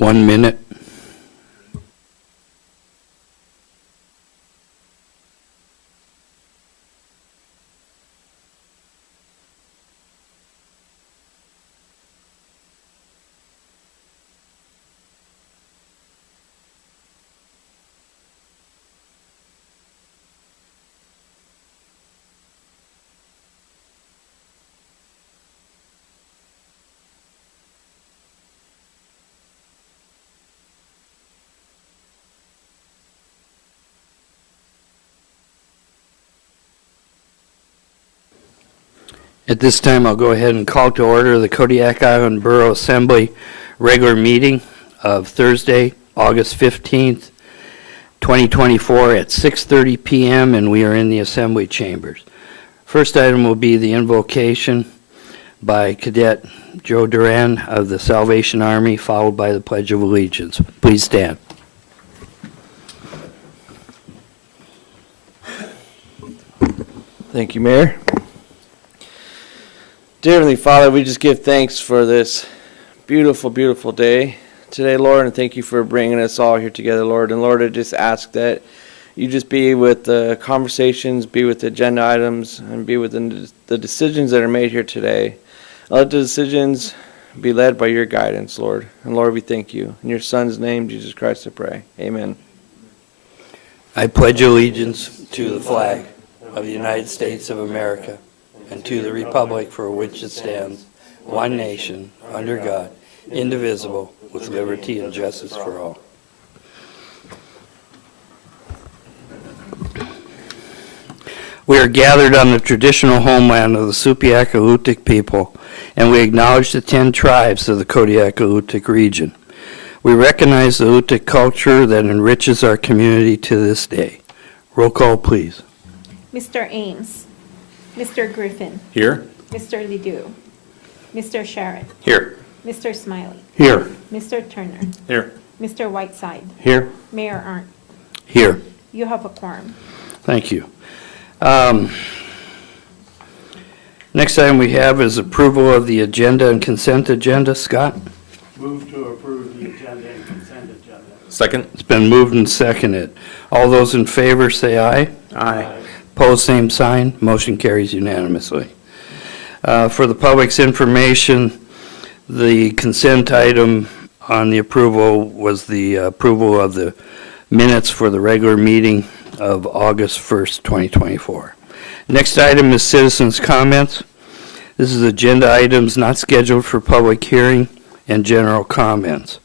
1 minute. At this time, I'll go ahead and call to order the Kodiak Island Borough Assembly regular meeting of Thursday, August 15th, 2024 at 6:30 p.m. and we are in the Assembly chambers. First item will be the invocation by Cadet Joe Duran of the Salvation Army, followed by the Pledge of Allegiance. Please stand. Thank you, Mayor. Dear Heavenly Father, we just give thanks for this beautiful, beautiful day today, Lord, and thank you for bringing us all here together, Lord. And Lord, I just ask that you just be with the conversations, be with the agenda items, and be with the decisions that are made here today. Let the decisions be led by your guidance, Lord. And Lord, we thank you. In your Son's name, Jesus Christ, I pray. Amen. I pledge allegiance to the flag of the United States of America and to the republic for which it stands, one nation, under God, indivisible, with liberty and justice for all. We are gathered on the traditional homeland of the Supiaq-Alutiiq people, and we acknowledge the 10 tribes of the Kodiak-Alutiiq region. We recognize the Alutiiq culture that enriches our community to this day. Roll call, please. Mr. Ames. Mr. Griffin. Here. Mr. Ledoux. Mr. Sharrett. Here. Mr. Smiley. Here. Mr. Turner. Here. Mr. Whiteside. Here. Mayor Arndt. Here. You have a quorum. Thank you. Next item we have is approval of the agenda and consent agenda. Scott? Move to approve the agenda and consent agenda. Second. It's been moved and seconded. All those in favor say aye. Aye. Opposed, same sign. Motion carries unanimously. For the public's information, the consent item on the approval was the approval of the minutes for the regular meeting of August 1st, 2024. Next item is citizens' comments. This is agenda items not scheduled for public hearing and general comments.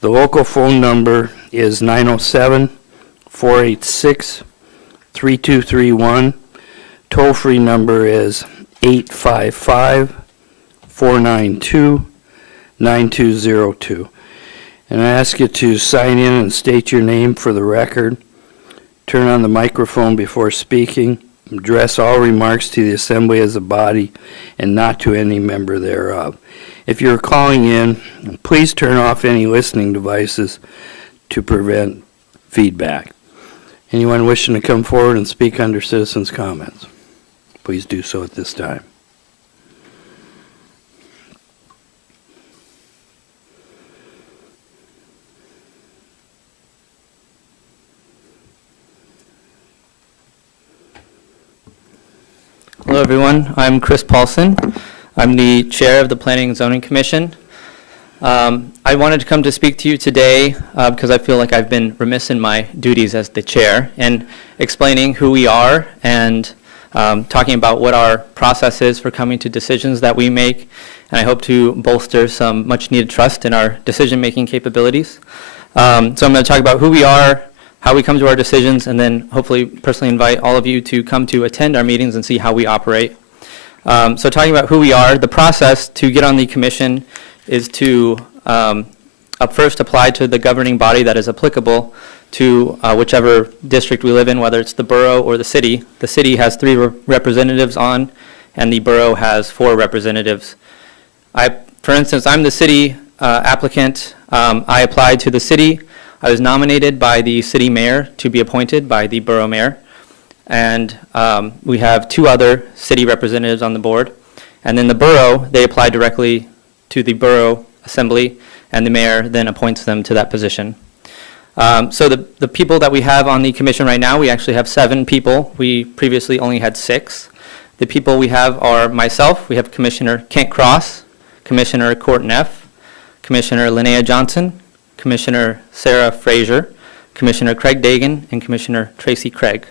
The local phone number is 907-486-3231. Toll-free number is 855-492-9202. And I ask you to sign in and state your name for the record. Turn on the microphone before speaking. Address all remarks to the assembly as a body and not to any member thereof. If you're calling in, please turn off any listening devices to prevent feedback. Anyone wishing to come forward and speak under citizens' comments, please do so at this time. Hello everyone, I'm Chris Paulson. I'm the chair of the Planning and Zoning Commission. I wanted to come to speak to you today because I feel like I've been remiss in my duties as the chair and explaining who we are and talking about what our process is for coming to decisions that we make, and I hope to bolster some much needed trust in our decision-making capabilities. So I'm going to talk about who we are, how we come to our decisions, and then hopefully personally invite all of you to come to attend our meetings and see how we operate. So talking about who we are, the process to get on the commission is to first apply to the governing body that is applicable to whichever district we live in, whether it's the borough or the city. The city has 3 representatives on, and the borough has 4 representatives. For instance, I'm the city applicant. I applied to the city. I was nominated by the city mayor to be appointed by the borough mayor. And we have 2 other city representatives on the board. And then the borough, they apply directly to the borough assembly, and the mayor then appoints them to that position. So the people that we have on the commission right now, we actually have 7 people. We previously only had 6. The people we have are myself, we have Commissioner Kent Cross, Commissioner Court Neff, Commissioner Linnea Johnson, Commissioner Sarah Frazier, Commissioner Craig Dagan, and Commissioner Tracy Craig.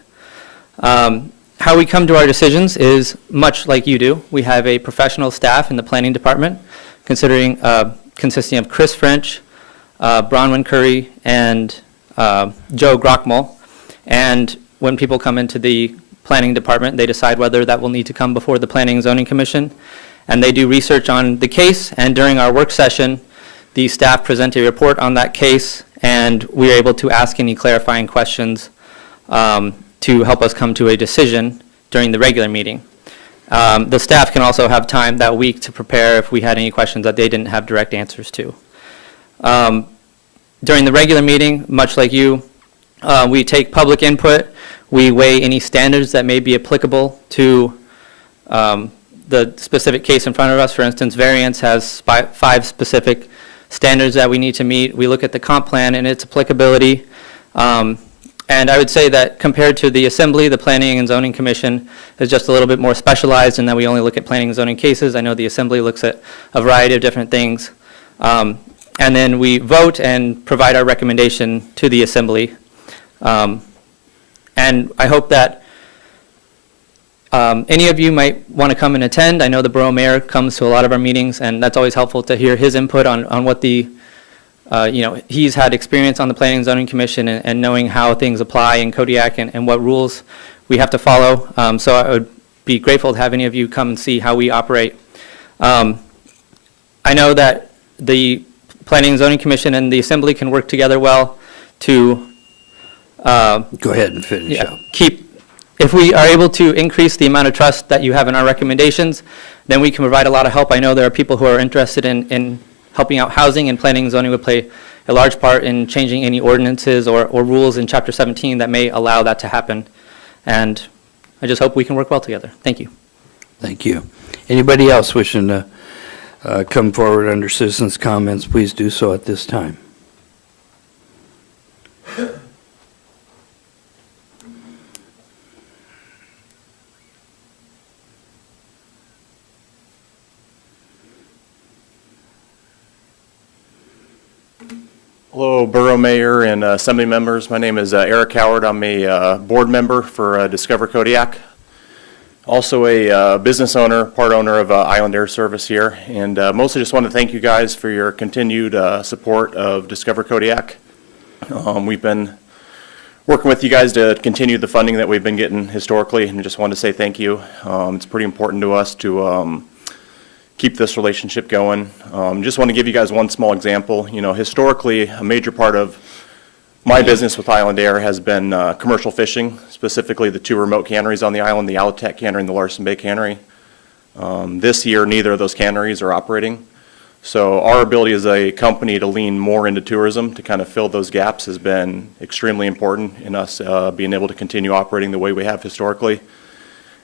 How we come to our decisions is much like you do. We have a professional staff in the planning department, consisting of Chris French, Bronwyn Curry, and Joe Grockmull. And when people come into the planning department, they decide whether that will need to come before the Planning and Zoning Commission. And they do research on the case, and during our work session, the staff present a report on that case, and we are able to ask any clarifying questions to help us come to a decision during the regular meeting. The staff can also have time that week to prepare if we had any questions that they didn't have direct answers to. During the regular meeting, much like you, we take public input. We weigh any standards that may be applicable to the specific case in front of us. For instance, variance has 5 specific standards that we need to meet. We look at the comp plan and its applicability. And I would say that compared to the Assembly, the Planning and Zoning Commission is just a little bit more specialized in that we only look at planning and zoning cases. I know the Assembly looks at a variety of different things. And then we vote and provide our recommendation to the Assembly. And I hope that any of you might want to come and attend. I know the Borough Mayor comes to a lot of our meetings, and that's always helpful to hear his input on what the, he's had experience on the Planning and Zoning Commission and knowing how things apply in Kodiak and what rules we have to follow. So I would be grateful to have any of you come and see how we operate. I know that the Planning and Zoning Commission and the Assembly can work together well to Go ahead and finish up. if we are able to increase the amount of trust that you have in our recommendations, then we can provide a lot of help. I know there are people who are interested in helping out housing, and planning and zoning would play a large part in changing any ordinances or rules in Chapter 17 that may allow that to happen. And I just hope we can work well together. Thank you. Thank you. Anybody else wishing to come forward under citizens' comments, please do so at this time. Hello, Borough Mayor and Assembly members. My name is Eric Howard. I'm a board member for Discover Kodiak. Also a business owner, part owner of Island Air Service here. And mostly just want to thank you guys for your continued support of Discover Kodiak. We've been working with you guys to continue the funding that we've been getting historically, and just wanted to say thank you. It's pretty important to us to keep this relationship going. Just want to give you guys one small example. You know, historically, a major part of my business with Island Air has been commercial fishing, specifically the 2 remote canneries on the island, the Allotech Cannery and the Larson Bay Cannery. This year, neither of those canneries are operating. So our ability as a company to lean more into tourism to kind of fill those gaps has been extremely important in us being able to continue operating the way we have historically.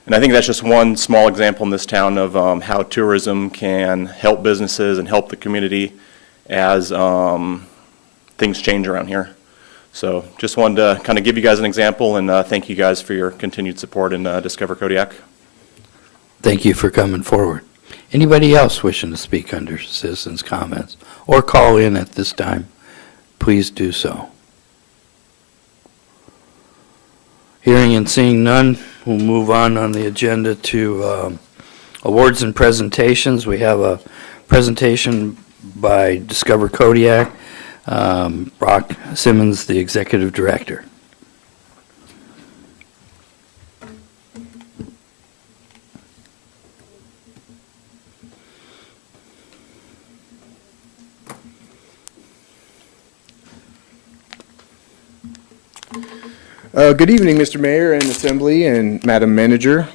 And I think that's just one small example in this town of how tourism can help businesses and help the community as things change around here. So just wanted to kind of give you guys an example and thank you guys for your continued support in Discover Kodiak. Thank you for coming forward. Anybody else wishing to speak under citizens' comments or call in at this time, please do so. Hearing and seeing none, we'll move on the agenda to awards and presentations. We have a presentation by Discover Kodiak. Brock Simmons, the Executive Director. Good evening, Mr. Mayor and Assembly and Madam Manager.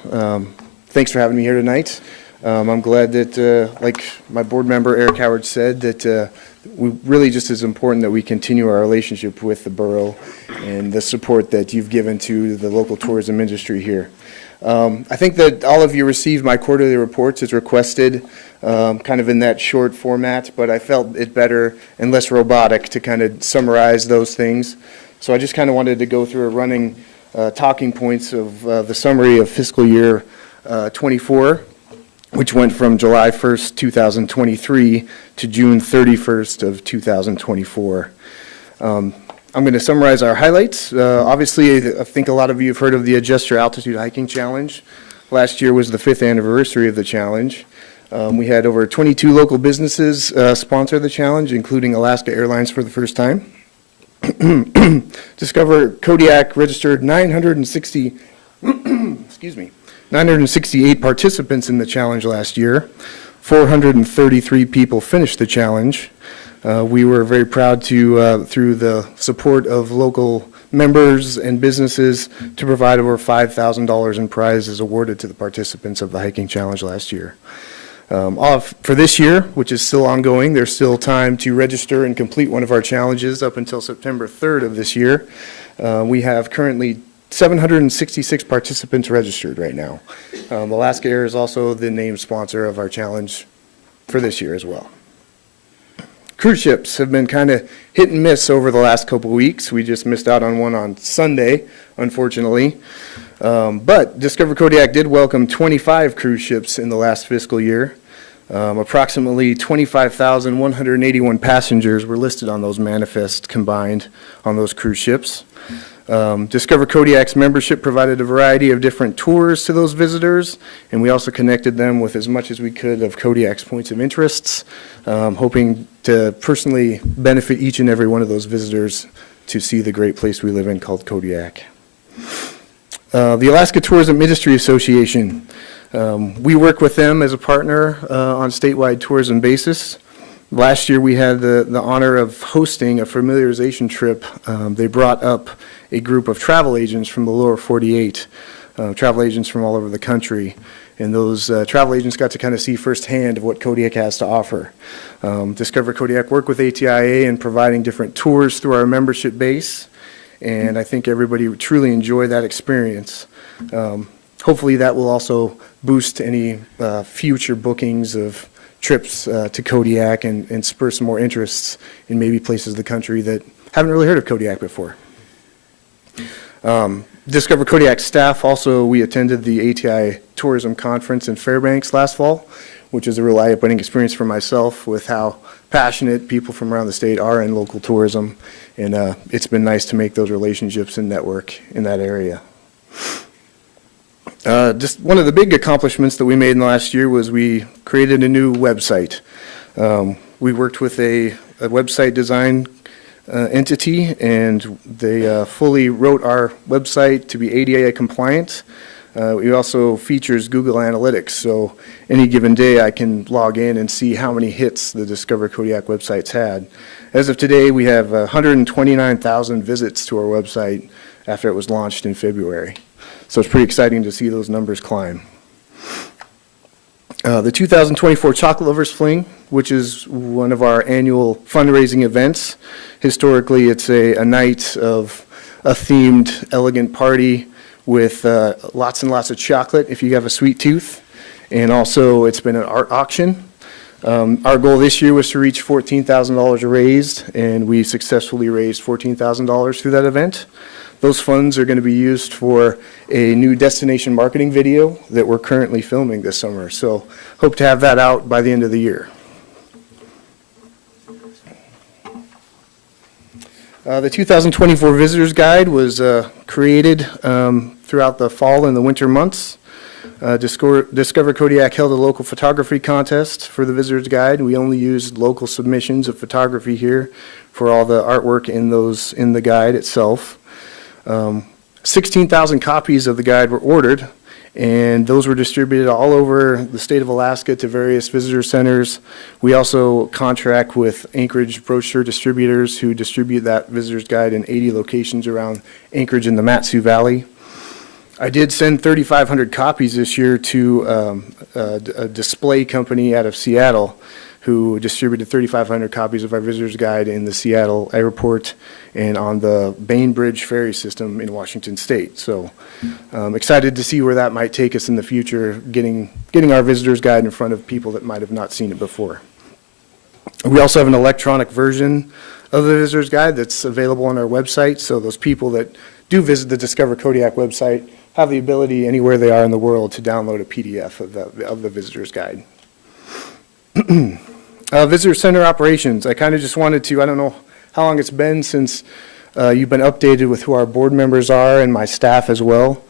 Thanks for having me here tonight. I'm glad that, like my board member Eric Howard said, that we really just is important that we continue our relationship with the borough and the support that you've given to the local tourism industry here. I think that all of you received my quarterly reports as requested, kind of in that short format, but I felt it better and less robotic to kind of summarize those things. So I just kind of wanted to go through a running talking points of the summary of fiscal year 24, which went from July 1st, 2023 to June 31st of 2024. I'm going to summarize our highlights. Obviously, I think a lot of you have heard of the Adjust Your Altitude Hiking Challenge. Last year was the 5th anniversary of the challenge. We had over 22 local businesses sponsor the challenge, including Alaska Airlines for the first time. Discover Kodiak registered 968 participants in the challenge last year. 433 people finished the challenge. We were very proud to, through the support of local members and businesses, to provide over $5,000 in prizes awarded to the participants of the hiking challenge last year. For this year, which is still ongoing, there's still time to register and complete one of our challenges up until September 3rd of this year. We have currently 766 participants registered right now. Alaska Air is also the named sponsor of our challenge for this year as well. Cruise ships have been kind of hit and miss over the last couple weeks. We just missed out on one on Sunday, unfortunately. But Discover Kodiak did welcome 25 cruise ships in the last fiscal year. Approximately 25,181 passengers were listed on those manifests combined on those cruise ships. Discover Kodiak's membership provided a variety of different tours to those visitors, and we also connected them with as much as we could of Kodiak's points of interests, hoping to personally benefit each and every one of those visitors to see the great place we live in called Kodiak. The Alaska Tourism Industry Association, we work with them as a partner on statewide tourism basis. Last year we had the honor of hosting a familiarization trip. They brought up a group of travel agents from the lower 48, travel agents from all over the country. And those travel agents got to kind of see firsthand of what Kodiak has to offer. Discover Kodiak worked with ATIA in providing different tours through our membership base. And I think everybody truly enjoyed that experience. Hopefully that will also boost any future bookings of trips to Kodiak and spur some more interests in maybe places of the country that haven't really heard of Kodiak before. Discover Kodiak staff also, we attended the ATI Tourism Conference in Fairbanks last fall, which is a real eye-opening experience for myself with how passionate people from around the state are in local tourism. And it's been nice to make those relationships and network in that area. Just one of the big accomplishments that we made in the last year was we created a new website. We worked with a website design entity, and they fully wrote our website to be ADA compliant. It also features Google Analytics, so any given day I can log in and see how many hits the Discover Kodiak website's had. As of today, we have 129,000 visits to our website after it was launched in February. So it's pretty exciting to see those numbers climb. The 2024 Chocolate Lovers Fling, which is one of our annual fundraising events. Historically, it's a night of a themed, elegant party with lots and lots of chocolate if you have a sweet tooth. And also, it's been an art auction. Our goal this year was to reach $14,000 raised, and we successfully raised $14,000 through that event. Those funds are going to be used for a new destination marketing video that we're currently filming this summer. So hope to have that out by the end of the year. The 2024 Visitors Guide was created throughout the fall and the winter months. Discover Kodiak held a local photography contest for the Visitors Guide. We only used local submissions of photography here for all the artwork in the guide itself. 16,000 copies of the guide were ordered, and those were distributed all over the state of Alaska to various visitor centers. We also contract with Anchorage brochure distributors who distribute that visitor's guide in 80 locations around Anchorage and the Mat-Su Valley. I did send 3,500 copies this year to a display company out of Seattle who distributed 3,500 copies of our visitor's guide in the Seattle airport and on the Bainbridge ferry system in Washington State. So excited to see where that might take us in the future, getting our visitor's guide in front of people that might have not seen it before. We also have an electronic version of the visitor's guide that's available on our website, so those people that do visit the Discover Kodiak website have the ability anywhere they are in the world to download a PDF of the visitor's guide. Visitor Center operations, I kind of just wanted to, I don't know how long it's been since you've been updated with who our board members are and my staff as well.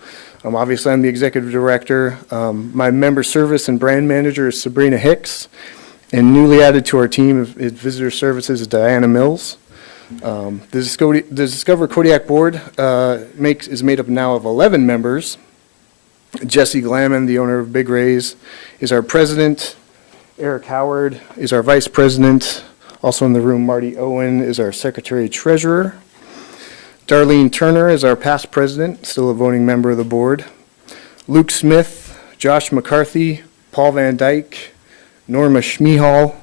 Obviously, I'm the executive director. My member service and brand manager is Sabrina Hicks, and newly added to our team of visitor services is Diana Mills. The Discover Kodiak board is made up now of 11 members. Jesse Glamon, the owner of Big Rays, is our president. Eric Howard is our vice president. Also in the room, Marty Owen is our secretary treasurer. Darlene Turner is our past president, still a voting member of the board. Luke Smith, Josh McCarthy, Paul Van Dyke, Norma Schmihal,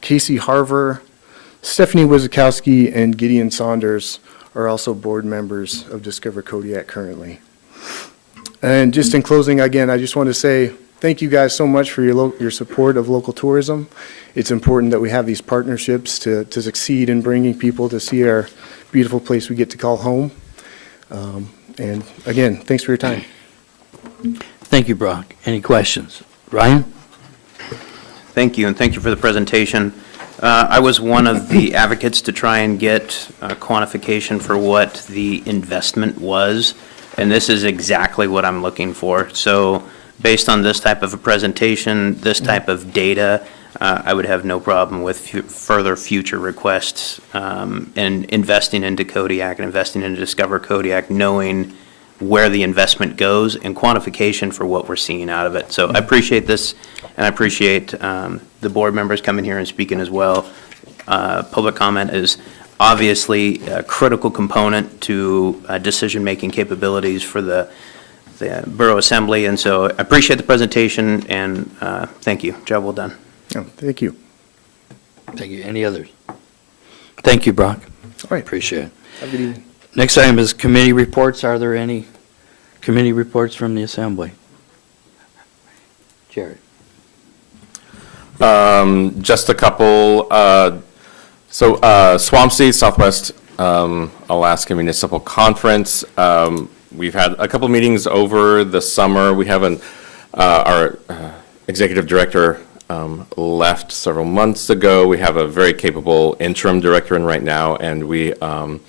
Casey Harver, Stephanie Wizakowski, and Gideon Saunders are also board members of Discover Kodiak currently. And just in closing, again, I just want to say thank you guys so much for your support of local tourism. It's important that we have these partnerships to succeed in bringing people to see our beautiful place we get to call home. And again, thanks for your time. Thank you, Brock. Any questions? Ryan? Thank you, and thank you for the presentation. I was one of the advocates to try and get quantification for what the investment was, and this is exactly what I'm looking for. So based on this type of a presentation, this type of data, I would have no problem with further future requests and investing into Kodiak and investing into Discover Kodiak, knowing where the investment goes and quantification for what we're seeing out of it. So I appreciate this, and I appreciate the board members coming here and speaking as well. Public comment is obviously a critical component to decision-making capabilities for the Borough Assembly, and so I appreciate the presentation, and thank you. Job well done. Oh, thank you. Thank you. Any others? Thank you, Brock. All right. Appreciate it. Have a good evening. Next item is committee reports. Are there any committee reports from the Assembly? Jared? Just a couple. Swampsea Southwest Alaska Municipal Conference. We've had a couple meetings over the summer. We have our executive director left several months ago. We have a very capable interim director in right now, and we, I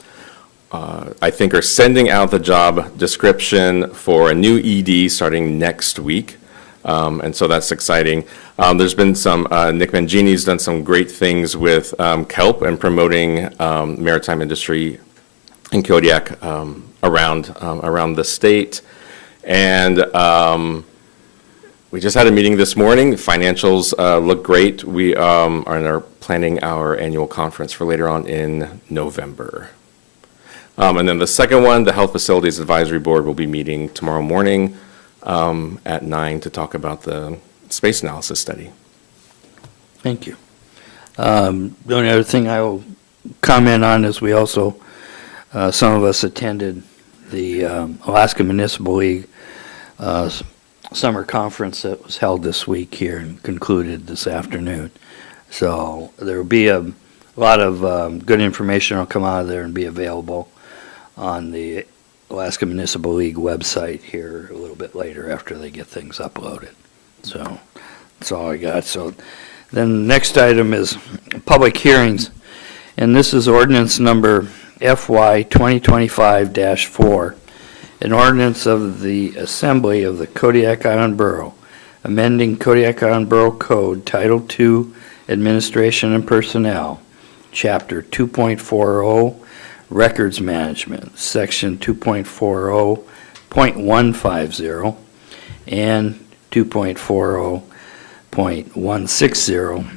think, are sending out the job description for a new ED starting next week. And so that's exciting. There's been some, Nick Mangini's done some great things with kelp and promoting maritime industry in Kodiak around the state. And we just had a meeting this morning. Financials look great. We are planning our annual conference for later on in November. And then the second one, the Health Facilities Advisory Board will be meeting tomorrow morning at 9 to talk about the space analysis study. Thank you. The only other thing I will comment on is we also, some of us attended the Alaska Municipal League summer conference that was held this week here and concluded this afternoon. So there will be a lot of good information will come out of there and be available on the Alaska Municipal League website here a little bit later after they get things uploaded. So that's all I got. So then the next item is public hearings, and this is ordinance number FY 2025-4, an ordinance of the Assembly of the Kodiak Island Borough, amending Kodiak Island Borough Code, Title II, Administration and Personnel, Chapter 2.40, Records Management, Section 2.40.150, and 2.40.160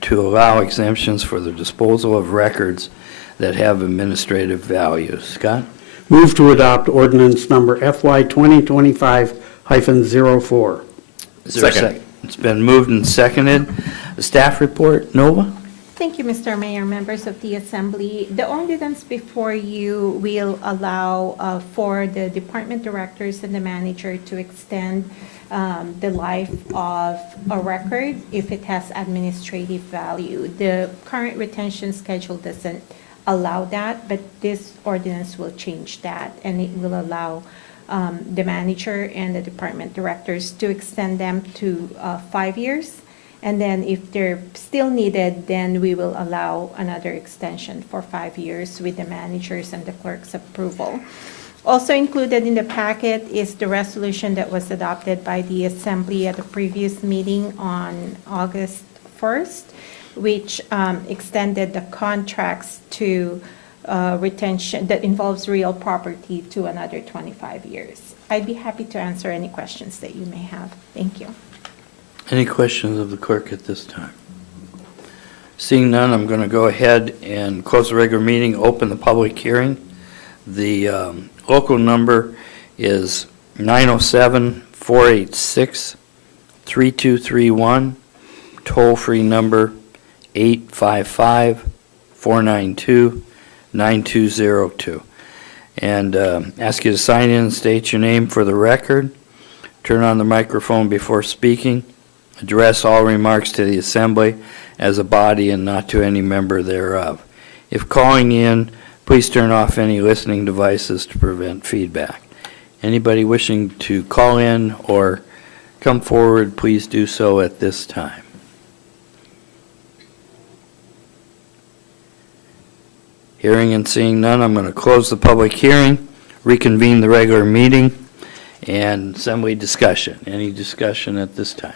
to allow exemptions for the disposal of records that have administrative value. Scott? Move to adopt ordinance number FY 2025-04. Is there a Second. It's been moved and seconded. Staff report, Nova? Thank you, Mr. Mayor, members of the Assembly. The ordinance before you will allow for the department directors and the manager to extend the life of a record if it has administrative value. The current retention schedule doesn't allow that, but this ordinance will change that, and it will allow the manager and the department directors to extend them to 5 years. And then if they're still needed, then we will allow another extension for 5 years with the managers and the clerk's approval. Also included in the packet is the resolution that was adopted by the Assembly at the previous meeting on August 1st, which extended the contracts to retention that involves real property to another 25 years. I'd be happy to answer any questions that you may have. Thank you. Any questions of the clerk at this time? Seeing none, I'm going to go ahead and close the regular meeting, open the public hearing. The local number is 907-486-3231, toll-free number 855-492-9202. And ask you to sign in and state your name for the record. Turn on the microphone before speaking. Address all remarks to the Assembly as a body and not to any member thereof. If calling in, please turn off any listening devices to prevent feedback. Anybody wishing to call in or come forward, please do so at this time. Hearing and seeing none, I'm going to close the public hearing, reconvene the regular meeting, and Assembly discussion. Any discussion at this time?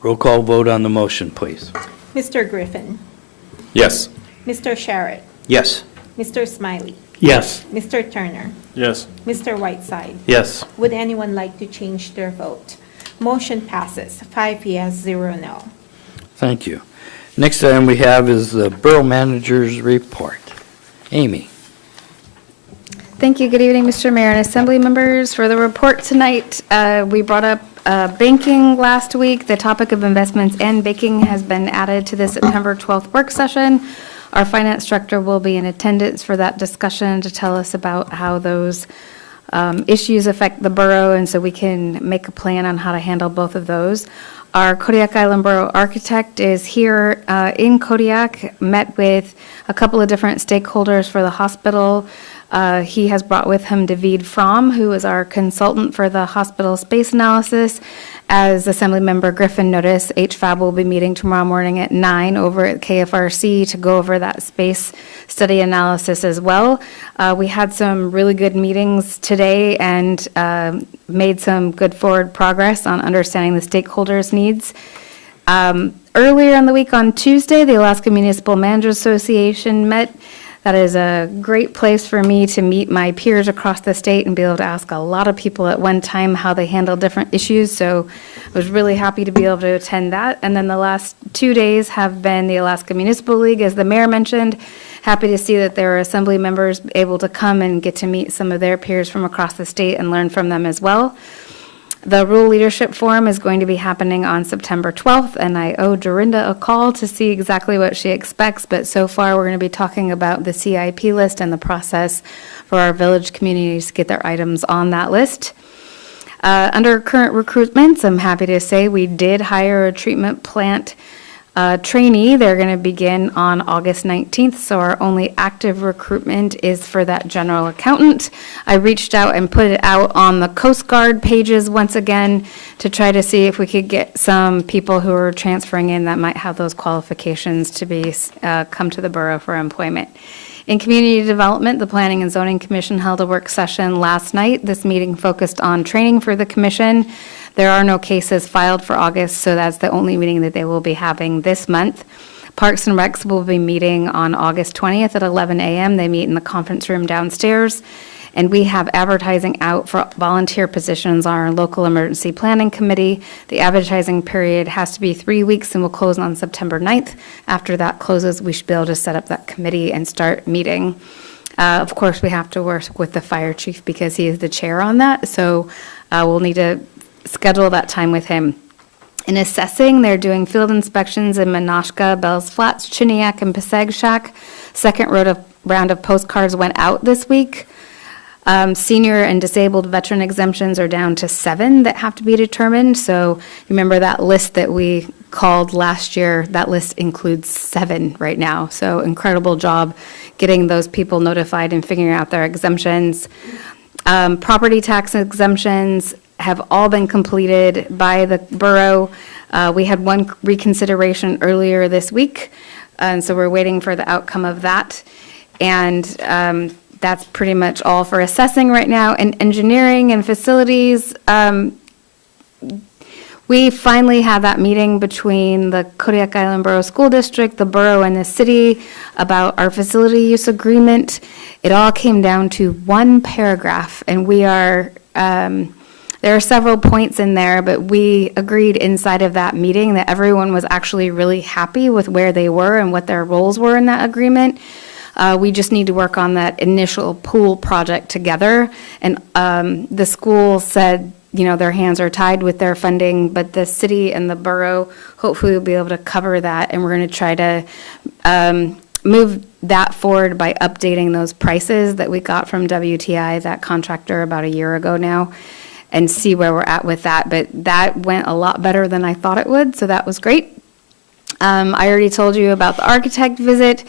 Roll call vote on the motion, please. Mr. Griffin, Yes. Mr. Sharrett, Yes. Mr. Smiley, Yes. Mr. Turner, Yes. Mr. Whiteside. Yes. Would anyone like to change their vote? Motion passes, 5 yes, 0 no. Thank you. Next item we have is the Borough Manager's Report. Amy. Thank you. Good evening, Mr. Mayor and Assembly members. For the report tonight, we brought up banking last week. The topic of investments and banking has been added to the September 12th work session. Our finance director will be in attendance for that discussion to tell us about how those issues affect the borough, and so we can make a plan on how to handle both of those. Our Kodiak Island Borough architect is here in Kodiak, met with a couple of different stakeholders for the hospital. He has brought with him David Fromm, who is our consultant for the hospital space analysis. As Assemblymember Griffin noticed, HFAB will be meeting tomorrow morning at 9 over at KFRC to go over that space study analysis as well. We had some really good meetings today and made some good forward progress on understanding the stakeholders' needs. Earlier in the week on Tuesday, the Alaska Municipal Managers Association met. That is a great place for me to meet my peers across the state and be able to ask a lot of people at one time how they handle different issues. So I was really happy to be able to attend that. And then the last 2 days have been the Alaska Municipal League, as the mayor mentioned. Happy to see that there are assembly members able to come and get to meet some of their peers from across the state and learn from them as well. The Rural Leadership Forum is going to be happening on September 12th, and I owe Dorinda a call to see exactly what she expects, but so far we're going to be talking about the CIP list and the process for our village communities to get their items on that list. Under current recruitments, I'm happy to say we did hire a treatment plant trainee. They're going to begin on August 19th, so our only active recruitment is for that general accountant. I reached out and put it out on the Coast Guard pages once again to try to see if we could get some people who are transferring in that might have those qualifications to be come to the borough for employment. In community development, the Planning and Zoning Commission held a work session last night. This meeting focused on training for the commission. There are no cases filed for August, so that's the only meeting that they will be having this month. Parks and Recs will be meeting on August 20th at 11 a.m. They meet in the conference room downstairs. And we have advertising out for volunteer positions on our local emergency planning committee. The advertising period has to be 3 weeks and will close on September 9th. After that closes, we should be able to set up that committee and start meeting. Of course, we have to work with the fire chief because he is the chair on that, so we'll need to schedule that time with him. In assessing, they're doing field inspections in Menashka, Bells Flats, Chiniak, and Passaic Shack. Second round of postcards went out this week. Senior and disabled veteran exemptions are down to 7 that have to be determined. So remember that list that we called last year, that list includes 7 right now. So incredible job getting those people notified and figuring out their exemptions. Property tax exemptions have all been completed by the borough. We had one reconsideration earlier this week, and so we're waiting for the outcome of that. And that's pretty much all for assessing right now. And engineering and facilities, we finally had that meeting between the Kodiak Island Borough School District, the borough, and the city about our facility use agreement. It all came down to one paragraph, and we are, there are several points in there, but we agreed inside of that meeting that everyone was actually really happy with where they were and what their roles were in that agreement. We just need to work on that initial pool project together. And the school said, you know, their hands are tied with their funding, but the city and the borough hopefully will be able to cover that. And we're going to try to move that forward by updating those prices that we got from WTI, that contractor, about a year ago now, and see where we're at with that. But that went a lot better than I thought it would, so that was great. I already told you about the architect visit.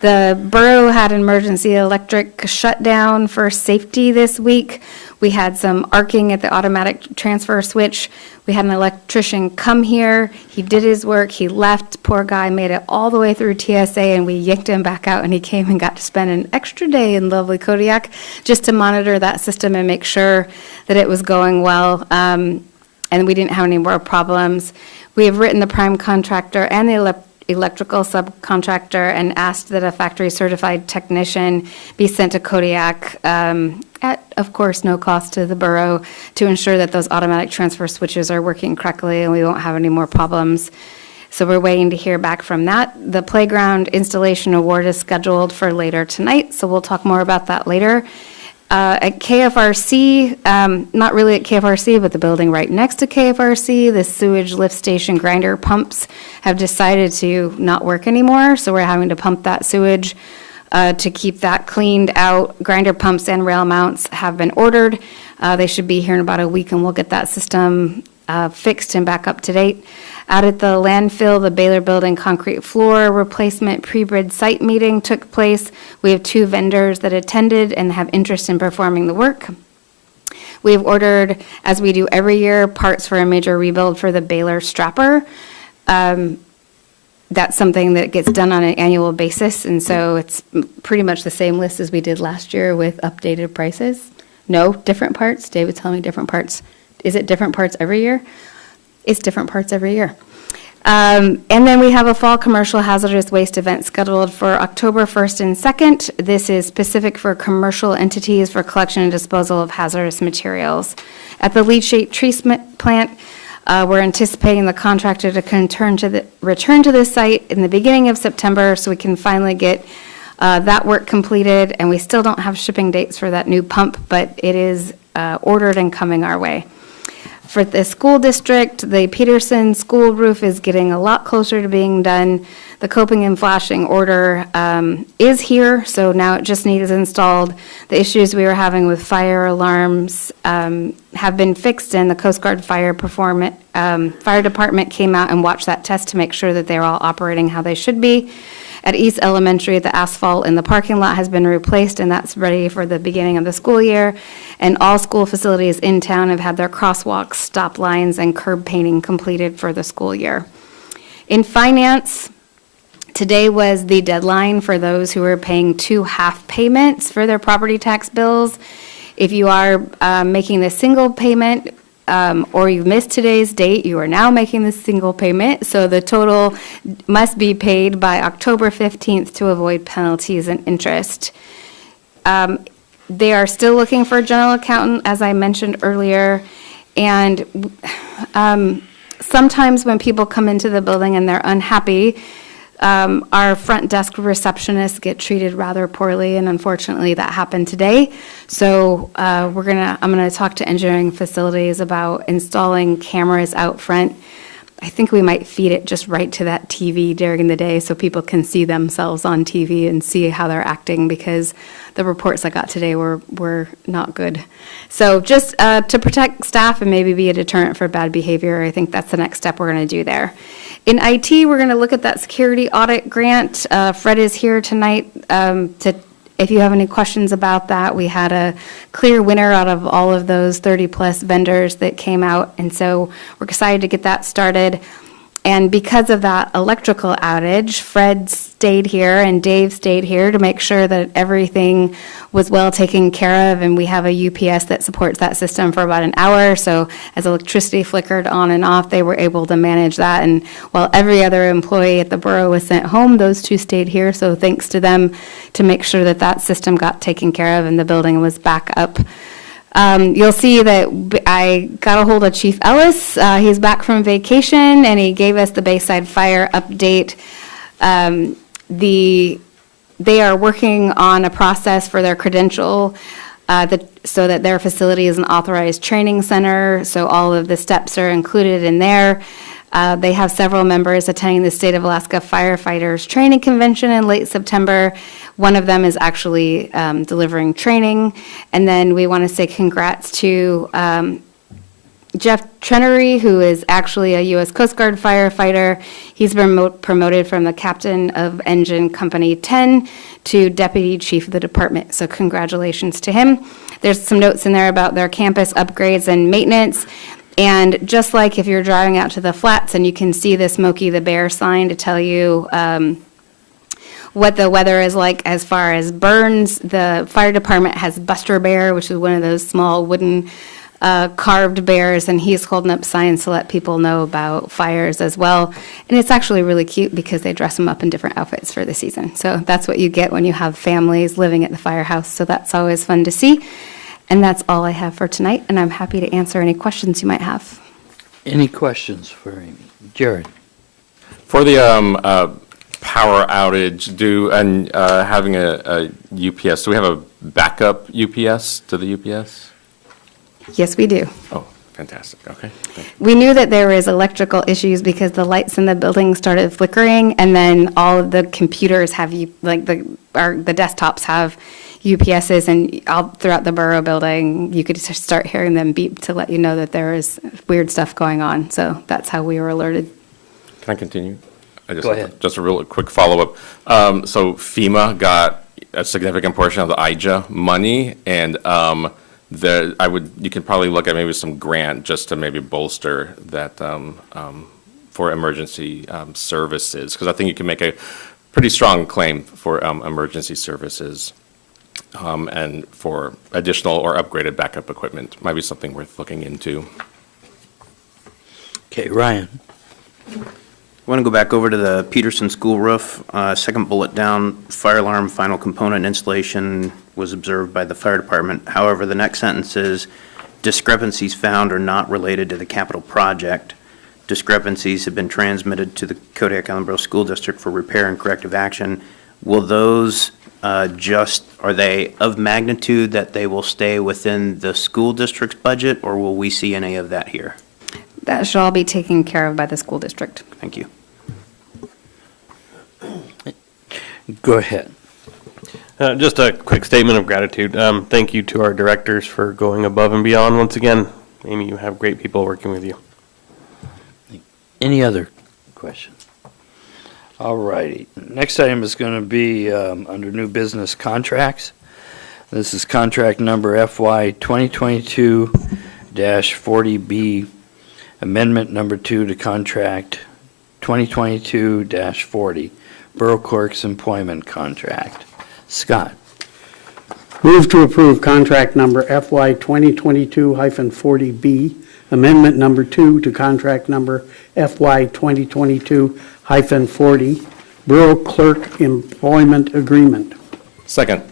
The borough had an emergency electric shutdown for safety this week. We had some arcing at the automatic transfer switch. We had an electrician come here. He did his work. He left. Poor guy made it all the way through TSA, and we yanked him back out, and he came and got to spend an extra day in lovely Kodiak just to monitor that system and make sure that it was going well, and we didn't have any more problems. We have written the prime contractor and the electrical subcontractor and asked that a factory certified technician be sent to Kodiak at, of course, no cost to the borough to ensure that those automatic transfer switches are working correctly and we won't have any more problems. So we're waiting to hear back from that. The playground installation award is scheduled for later tonight, so we'll talk more about that later. At KFRC, not really at KFRC, but the building right next to KFRC, the sewage lift station grinder pumps have decided to not work anymore, so we're having to pump that sewage to keep that cleaned out. Grinder pumps and rail mounts have been ordered. They should be here in about a week, and we'll get that system fixed and back up to date. Out at the landfill, the Baylor Building concrete floor replacement pre-bid site meeting took place. We have 2 vendors that attended and have interest in performing the work. We have ordered, as we do every year, parts for a major rebuild for the Baylor strapper. That's something that gets done on an annual basis, and so it's pretty much the same list as we did last year with updated prices. No, different parts. David's telling me different parts. Is it different parts every year? It's different parts every year. And then we have a fall commercial hazardous waste event scheduled for October 1st and 2nd. This is specific for commercial entities for collection and disposal of hazardous materials. At the leachate treatment plant, we're anticipating the contractor to return to the site in the beginning of September so we can finally get that work completed. And we still don't have shipping dates for that new pump, but it is ordered and coming our way. For the school district, the Peterson school roof is getting a lot closer to being done. The coping and flashing order is here, so now it just needs installed. The issues we were having with fire alarms have been fixed, and the Coast Guard fire department came out and watched that test to make sure that they're all operating how they should be. At East Elementary, the asphalt in the parking lot has been replaced, and that's ready for the beginning of the school year. And all school facilities in town have had their crosswalks, stop lines, and curb painting completed for the school year. In finance, today was the deadline for those who are paying 2 half payments for their property tax bills. If you are making the single payment, or you've missed today's date, you are now making the single payment, so the total must be paid by October 15th to avoid penalties and interest. They are still looking for a general accountant, as I mentioned earlier, and sometimes when people come into the building and they're unhappy, our front desk receptionists get treated rather poorly, and unfortunately that happened today. So I'm gonna talk to engineering facilities about installing cameras out front I think we might feed it just right to that TV during the day so people can see themselves on TV and see how they're acting, because the reports I got today were not good. So just to protect staff and maybe be a deterrent for bad behavior, I think that's the next step we're going to do there. In IT, we're going to look at that security audit grant. Fred is here tonight if you have any questions about that. We had a clear winner out of all of those 30-plus vendors that came out, and so we're excited to get that started. And because of that electrical outage, Fred stayed here and Dave stayed here to make sure that everything was well taken care of, and we have a UPS that supports that system for about an hour. So as electricity flickered on and off, they were able to manage that. And while every other employee at the borough was sent home, those two stayed here. So thanks to them to make sure that that system got taken care of and the building was back up. You'll see that I got a hold of Chief Ellis. He's back from vacation, and he gave us the Bayside Fire update. They are working on a process for their credential so that their facility is an authorized training center, so all of the steps are included in there. They have several members attending the State of Alaska Firefighters Training Convention in late September. One of them is actually delivering training. And then we want to say congrats to Jeff Trenery, who is actually a U.S. Coast Guard firefighter. He's been promoted from the captain of Engine Company 10 to deputy chief of the department. So congratulations to him. There's some notes in there about their campus upgrades and maintenance. And just like if you're driving out to the flats and you can see the Smokey the Bear sign to tell you what the weather is like as far as burns, the fire department has Buster Bear, which is one of those small wooden carved bears, and he's holding up signs to let people know about fires as well. And it's actually really cute because they dress them up in different outfits for the season. So that's what you get when you have families living at the firehouse. So that's always fun to see. And that's all I have for tonight, and I'm happy to answer any questions you might have. Any questions for Amy? Jared? For the power outage, having a UPS, do we have a backup UPS to the UPS? Yes, we do. Oh, fantastic. Okay. Thank you. We knew that there was electrical issues because the lights in the building started flickering, and then all of the computers have, the desktops have UPSs, and all throughout the borough building, you could just start hearing them beep to let you know that there was weird stuff going on. So that's how we were alerted. Can I continue? Go ahead. Just a real quick follow-up. So FEMA got a significant portion of the IJA money, and you could probably look at maybe some grant just to maybe bolster that for emergency services, because I think you can make a pretty strong claim for emergency services and for additional or upgraded backup equipment. Might be something worth looking into. Okay, Ryan? I want to go back over to the Peterson School roof. Second bullet down, fire alarm final component installation was observed by the fire department. However, the next sentence is, discrepancies found are not related to the capital project. Discrepancies have been transmitted to the Kodiak Island Borough School District for repair and corrective action. Will those are they of magnitude that they will stay within the school district's budget, or will we see any of that here? That should all be taken care of by the school district. Thank you. Go ahead. Just a quick statement of gratitude. Thank you to our directors for going above and beyond once again. Amy, you have great people working with you. Any other questions? All righty. Next item is going to be under new business contracts. This is contract number FY 2022-40B, amendment number 2 to contract 2022-40, Borough Clerk's employment contract. Scott? Move to approve contract number FY 2022-40B, amendment number 2 to contract number FY 2022-40, Borough Clerk Employment Agreement. Second.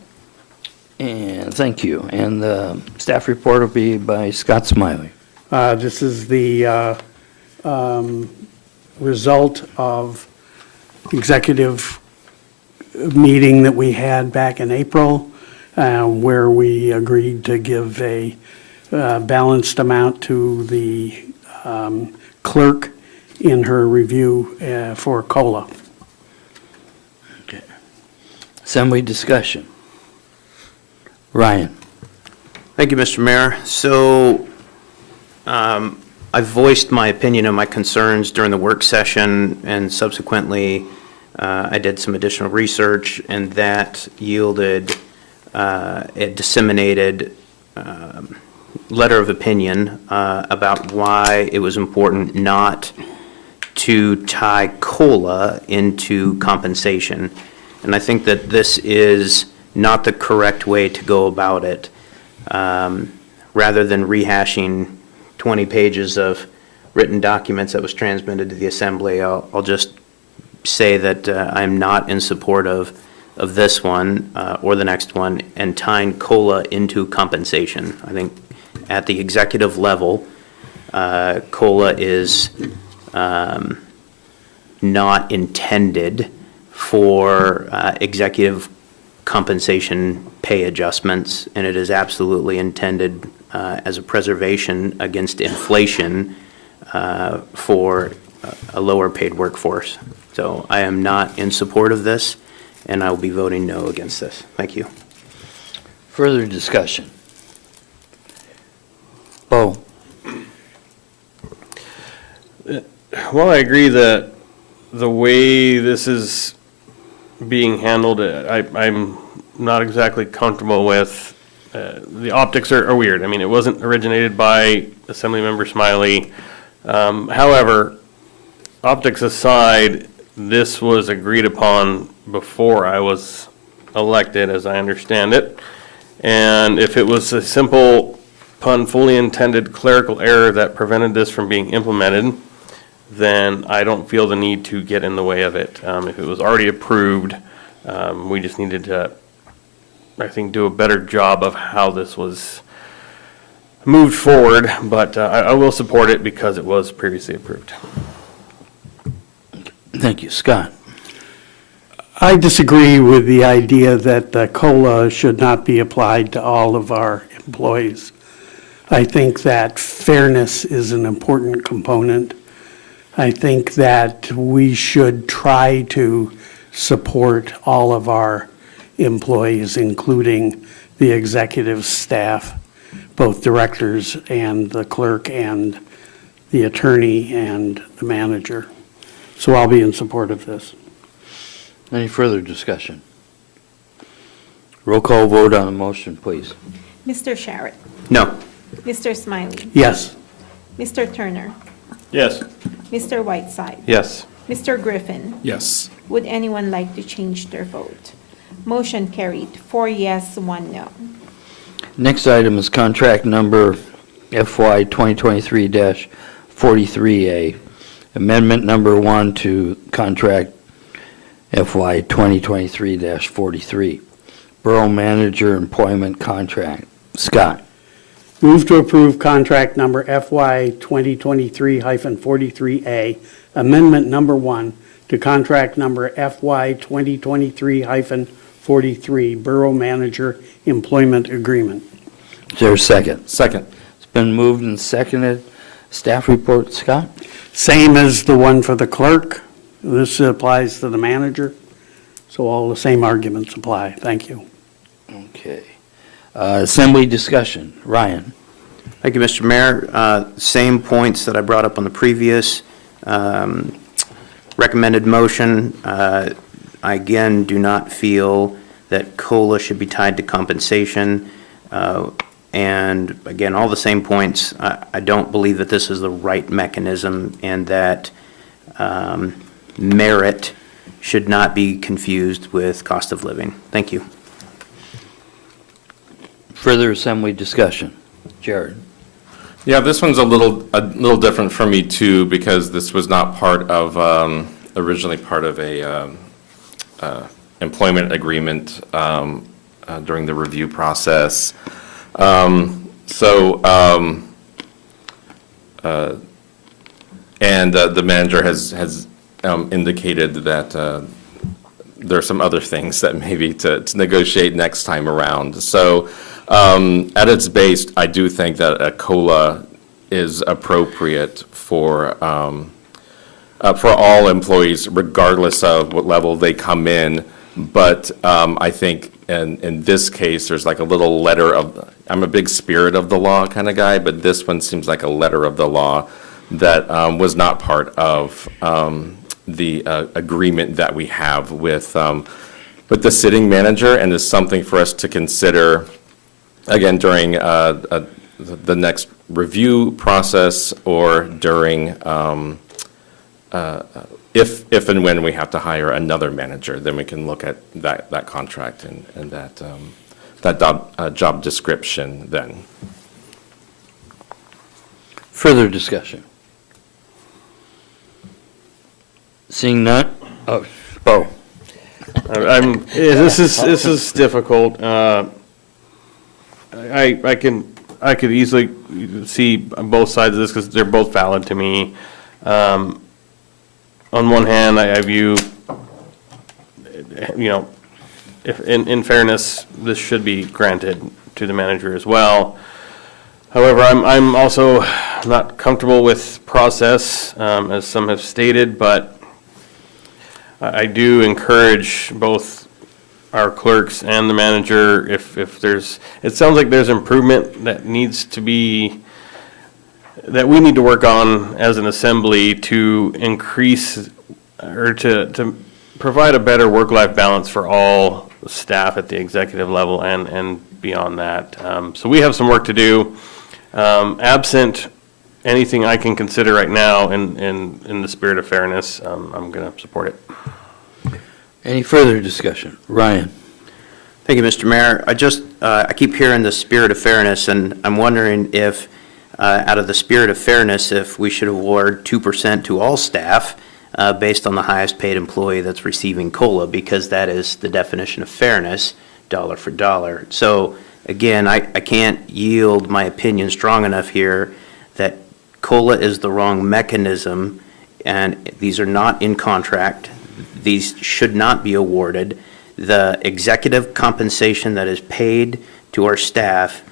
And thank you. And the staff report will be by Scott Smiley. This is the result of executive meeting that we had back in April, where we agreed to give a balanced amount to the clerk in her review for COLA. Okay. Assembly discussion. Ryan? Thank you, Mr. Mayor. So I voiced my opinion and my concerns during the work session, and subsequently I did some additional research, and that yielded a disseminated letter of opinion about why it was important not to tie COLA into compensation. And I think that this is not the correct way to go about it. Rather than rehashing 20 pages of written documents that was transmitted to the Assembly, I'll just say that I'm not in support of this one or the next one, and tying COLA into compensation. I think at the executive level, COLA is not intended for executive compensation pay adjustments, and it is absolutely intended as a preservation against inflation for a lower paid workforce. So I am not in support of this, and I will be voting no against this. Thank you. Further discussion. Bo? Well, I agree that the way this is being handled, I'm not exactly comfortable with. The optics are weird. I mean, it wasn't originated by Assemblymember Smiley. However, optics aside, this was agreed upon before I was elected, as I understand it. And if it was a simple, pun, fully intended clerical error that prevented this from being implemented, then I don't feel the need to get in the way of it. If it was already approved, we just needed to, I think, do a better job of how this was moved forward, but I will support it because it was previously approved. Thank you. Scott? I disagree with the idea that the COLA should not be applied to all of our employees. I think that fairness is an important component. I think that we should try to support all of our employees, including the executive staff, both directors and the clerk and the attorney and the manager. So I'll be in support of this. Any further discussion? Roll call vote on the motion, please. Mr. Sharrett? No. Mr. Smiley? Yes. Mr. Turner? Yes. Mr. Whiteside? Yes. Mr. Griffin? Yes. Would anyone like to change their vote? Motion carried, 4 yes, 1 no. Next item is contract number FY 2023-43A. Amendment number 1 to contract FY 2023-43. Borough Manager Employment Contract. Scott? Move to approve contract number FY 2023-43A, amendment number 1 to contract number FY 2023-43, Borough Manager Employment Agreement. Is there a second? Second. It's been moved and seconded. Staff report, Scott? Same as the one for the clerk. This applies to the manager, so all the same arguments apply. Thank you. Okay. Assembly discussion. Ryan? Thank you, Mr. Mayor. Same points that I brought up on the previous recommended motion. I again do not feel that COLA should be tied to compensation. And again, all the same points. I don't believe that this is the right mechanism, and that merit should not be confused with cost of living. Thank you. Further assembly discussion. Jared? Yeah, this one's a little different for me too, because this was not part of, originally part of a employment agreement during the review process. And the manager has indicated that there are some other things that maybe to negotiate next time around. So at its base, I do think that a COLA is appropriate for for all employees, regardless of what level they come in. But I think in this case, there's like a little letter of, I'm a big spirit of the law kind of guy, but this one seems like a letter of the law that was not part of the agreement that we have with the sitting manager, and is something for us to consider, again, during the next review process, or during, if and when we have to hire another manager, then we can look at that contract and that job description then. Further discussion? Seeing none? Oh, Bo. This is difficult. I could easily see both sides of this because they're both valid to me. On one hand, I view, if in fairness, this should be granted to the manager as well. However, I'm also not comfortable with process, as some have stated, but I do encourage both our clerks and the manager, if there's, it sounds like there's improvement that needs to be, that we need to work on as an assembly to increase, or to provide a better work-life balance for all staff at the executive level and beyond that. So we have some work to do. Absent anything I can consider right now in the spirit of fairness, I'm going to support it. Any further discussion? Ryan? Thank you, Mr. Mayor. I keep hearing the spirit of fairness, and I'm wondering if, out of the spirit of fairness, if we should award 2% to all staff based on the highest paid employee that's receiving COLA, because that is the definition of fairness, dollar for dollar. So again, I can't yield my opinion strong enough here that COLA is the wrong mechanism, and these are not in contract. These should not be awarded. The executive compensation that is paid to our staff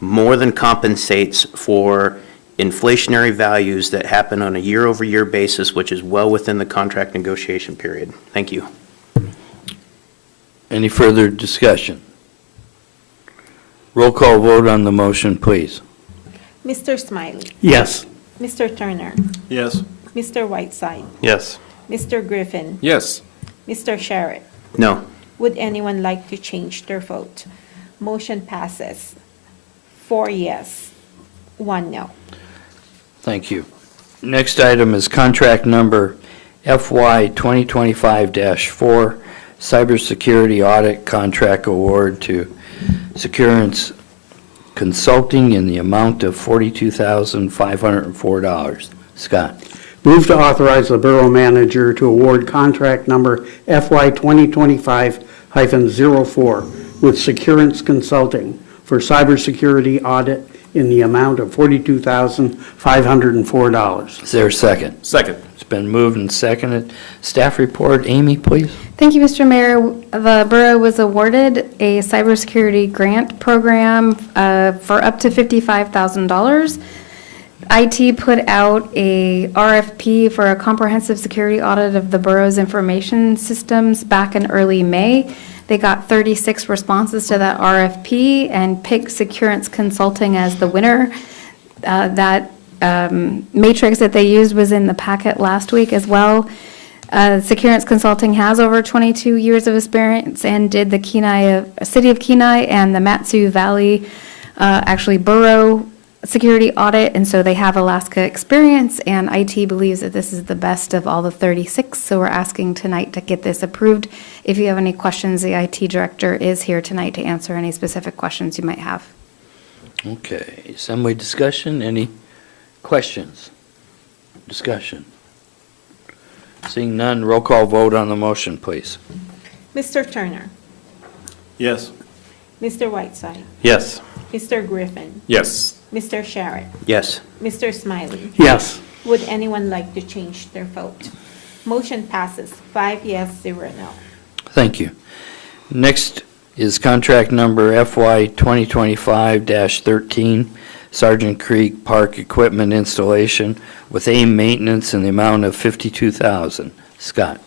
more than compensates for inflationary values that happen on a year-over-year basis, which is well within the contract negotiation period. Thank you. Any further discussion? Roll call vote on the motion, please. Mr. Smiley. Yes. Mr. Turner. Yes. Mr. Whiteside. Yes. Mr. Griffin. Yes. Mr. Sherritt. No. Would anyone like to change their vote? Motion passes. 4 yes, 1 no. Thank you. Next item is contract number FY 2025-4, Cybersecurity Audit Contract Award to Securance Consulting in the amount of $42,504. Scott? Move to authorize the borough manager to award contract number FY 2025-04 with Securance Consulting for cybersecurity audit in the amount of $42,504. Is there a second? Second. It's been moved and seconded. Staff report, Amy, please. Thank you, Mr. Mayor. The borough was awarded a cybersecurity grant program for up to $55,000. IT put out a RFP for a comprehensive security audit of the borough's information systems back in early May. They got 36 responses to that RFP and picked Securance Consulting as the winner. That matrix that they used was in the packet last week as well. Securance Consulting has over 22 years of experience and did the City of Kenai and the Matsu Valley, Borough security audit, and so they have Alaska experience, and IT believes that this is the best of all the 36, so we're asking tonight to get this approved. If you have any questions, the IT director is here tonight to answer any specific questions you might have. Okay, assembly discussion, any questions? Discussion? Seeing none, roll call vote on the motion, please. Mr. Turner. Yes. Mr. Whiteside. Yes. Mr. Griffin. Yes. Mr. Sherritt. Yes. Mr. Smiley. Yes. Would anyone like to change their vote? Motion passes 5 yes, 0 no. Thank you. Next is contract number FY 2025-13, Sergeant Creek Park equipment installation with AIM maintenance in the amount of $52,000. Scott.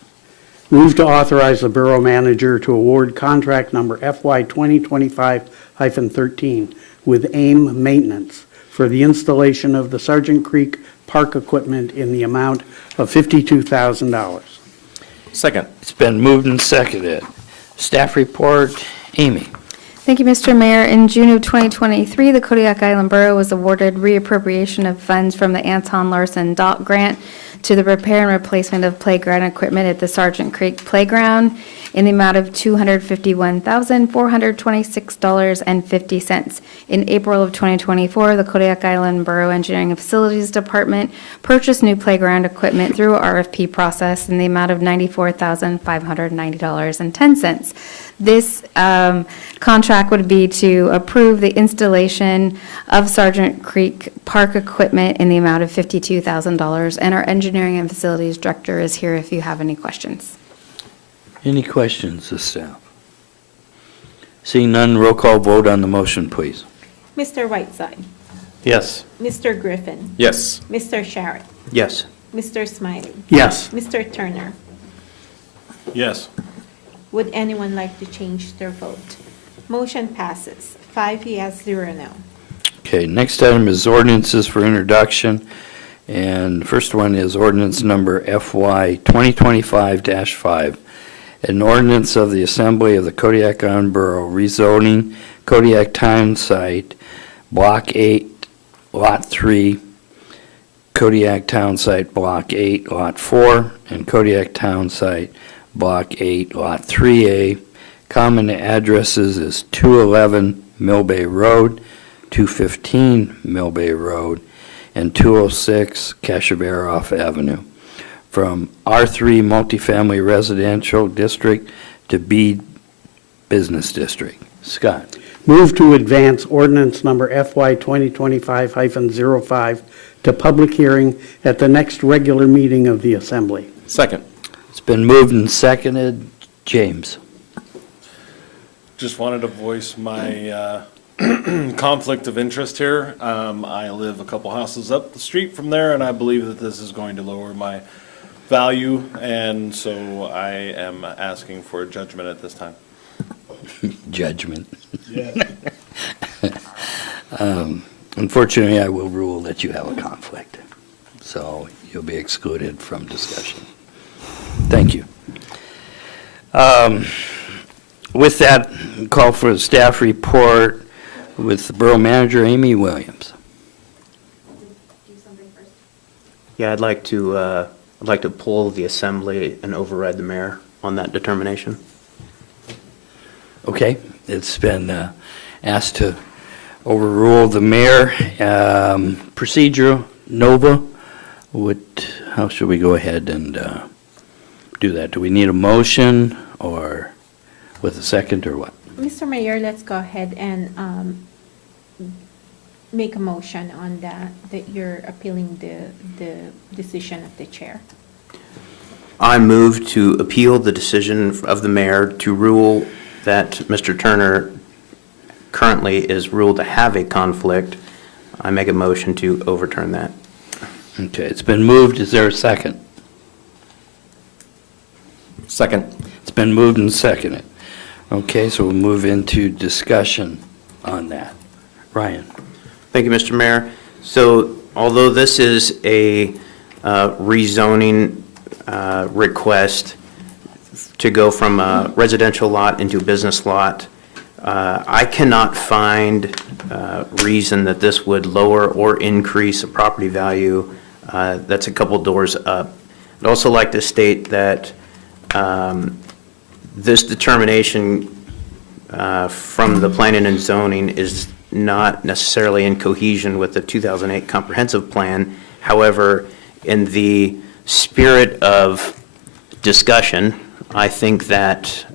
Move to authorize the Borough Manager to award contract number FY 2025-13 with AIM Maintenance for the installation of the Sergeant Creek Park equipment in the amount of $52,000. Second. It's been moved and seconded. Staff report, Amy. Thank you, Mr. Mayor. In June of 2023, the Kodiak Island Borough was awarded reappropriation of funds from the Anton Larson Dot Grant to the repair and replacement of playground equipment at the Sergeant Creek Playground in the amount of $251,426.50. In April of 2024, the Kodiak Island Borough Engineering and Facilities Department purchased new playground equipment through a RFP process in the amount of $94,590.10. This contract would be to approve the installation of Sergeant Creek Park equipment in the amount of $52,000. And our Engineering and Facilities Director is here if you have any questions. Any questions of staff? Seeing none, roll call vote on the motion, please. Mr. Whiteside. Yes. Mr. Griffin. Yes. Mr. Sharrett. Yes. Mr. Smiley. Yes. Mr. Turner. Yes. Would anyone like to change their vote? Motion passes. 5 yes, 0 no. Okay, next item is ordinances for introduction. And the first one is ordinance number FY 2025-5. An ordinance of the Assembly of the Kodiak Island Borough rezoning Kodiak Town Site, Block 8, Lot 3, Kodiak Town Site, Block 8, Lot 4, and Kodiak Town Site, Block 8, Lot 3A. Common addresses is 211 Mill Bay Road, 215 Mill Bay Road, and 206 Cashaveroff Avenue. From R3 Multifamily Residential District to B Business District. Scott. Move to advance ordinance number FY 2025-05 to public hearing at the next regular meeting of the Assembly. Second. It's been moved and seconded. James. Just wanted to voice my conflict of interest here. I live a couple houses up the street from there, and I believe that this is going to lower my value, and so I am asking for judgment at this time. Judgment. Yeah. Unfortunately, I will rule that you have a conflict, so you'll be excluded from discussion. Thank you. With that, call for the staff report with the Borough Manager, Amy Williams. Yeah, I'd like to pull the assembly and override the mayor on that determination. Okay, it's been asked to overrule the mayor. Procedure, Nova, how should we go ahead and do that? Do we need a motion or with a second or what? Mr. Mayor, let's go ahead and make a motion on that you're appealing the decision of the chair. I move to appeal the decision of the mayor to rule that Mr. Turner currently is ruled to have a conflict. I make a motion to overturn that. Okay, it's been moved. Is there a second? Second. It's been moved and seconded. Okay, so we'll move into discussion on that. Ryan. Thank you, Mr. Mayor. So although this is a rezoning request to go from a residential lot into a business lot, I cannot find reason that this would lower or increase a property value that's a couple doors up. I'd also like to state that this determination from the planning and zoning is not necessarily in cohesion with the 2008 comprehensive plan. However, in the spirit of discussion, I think that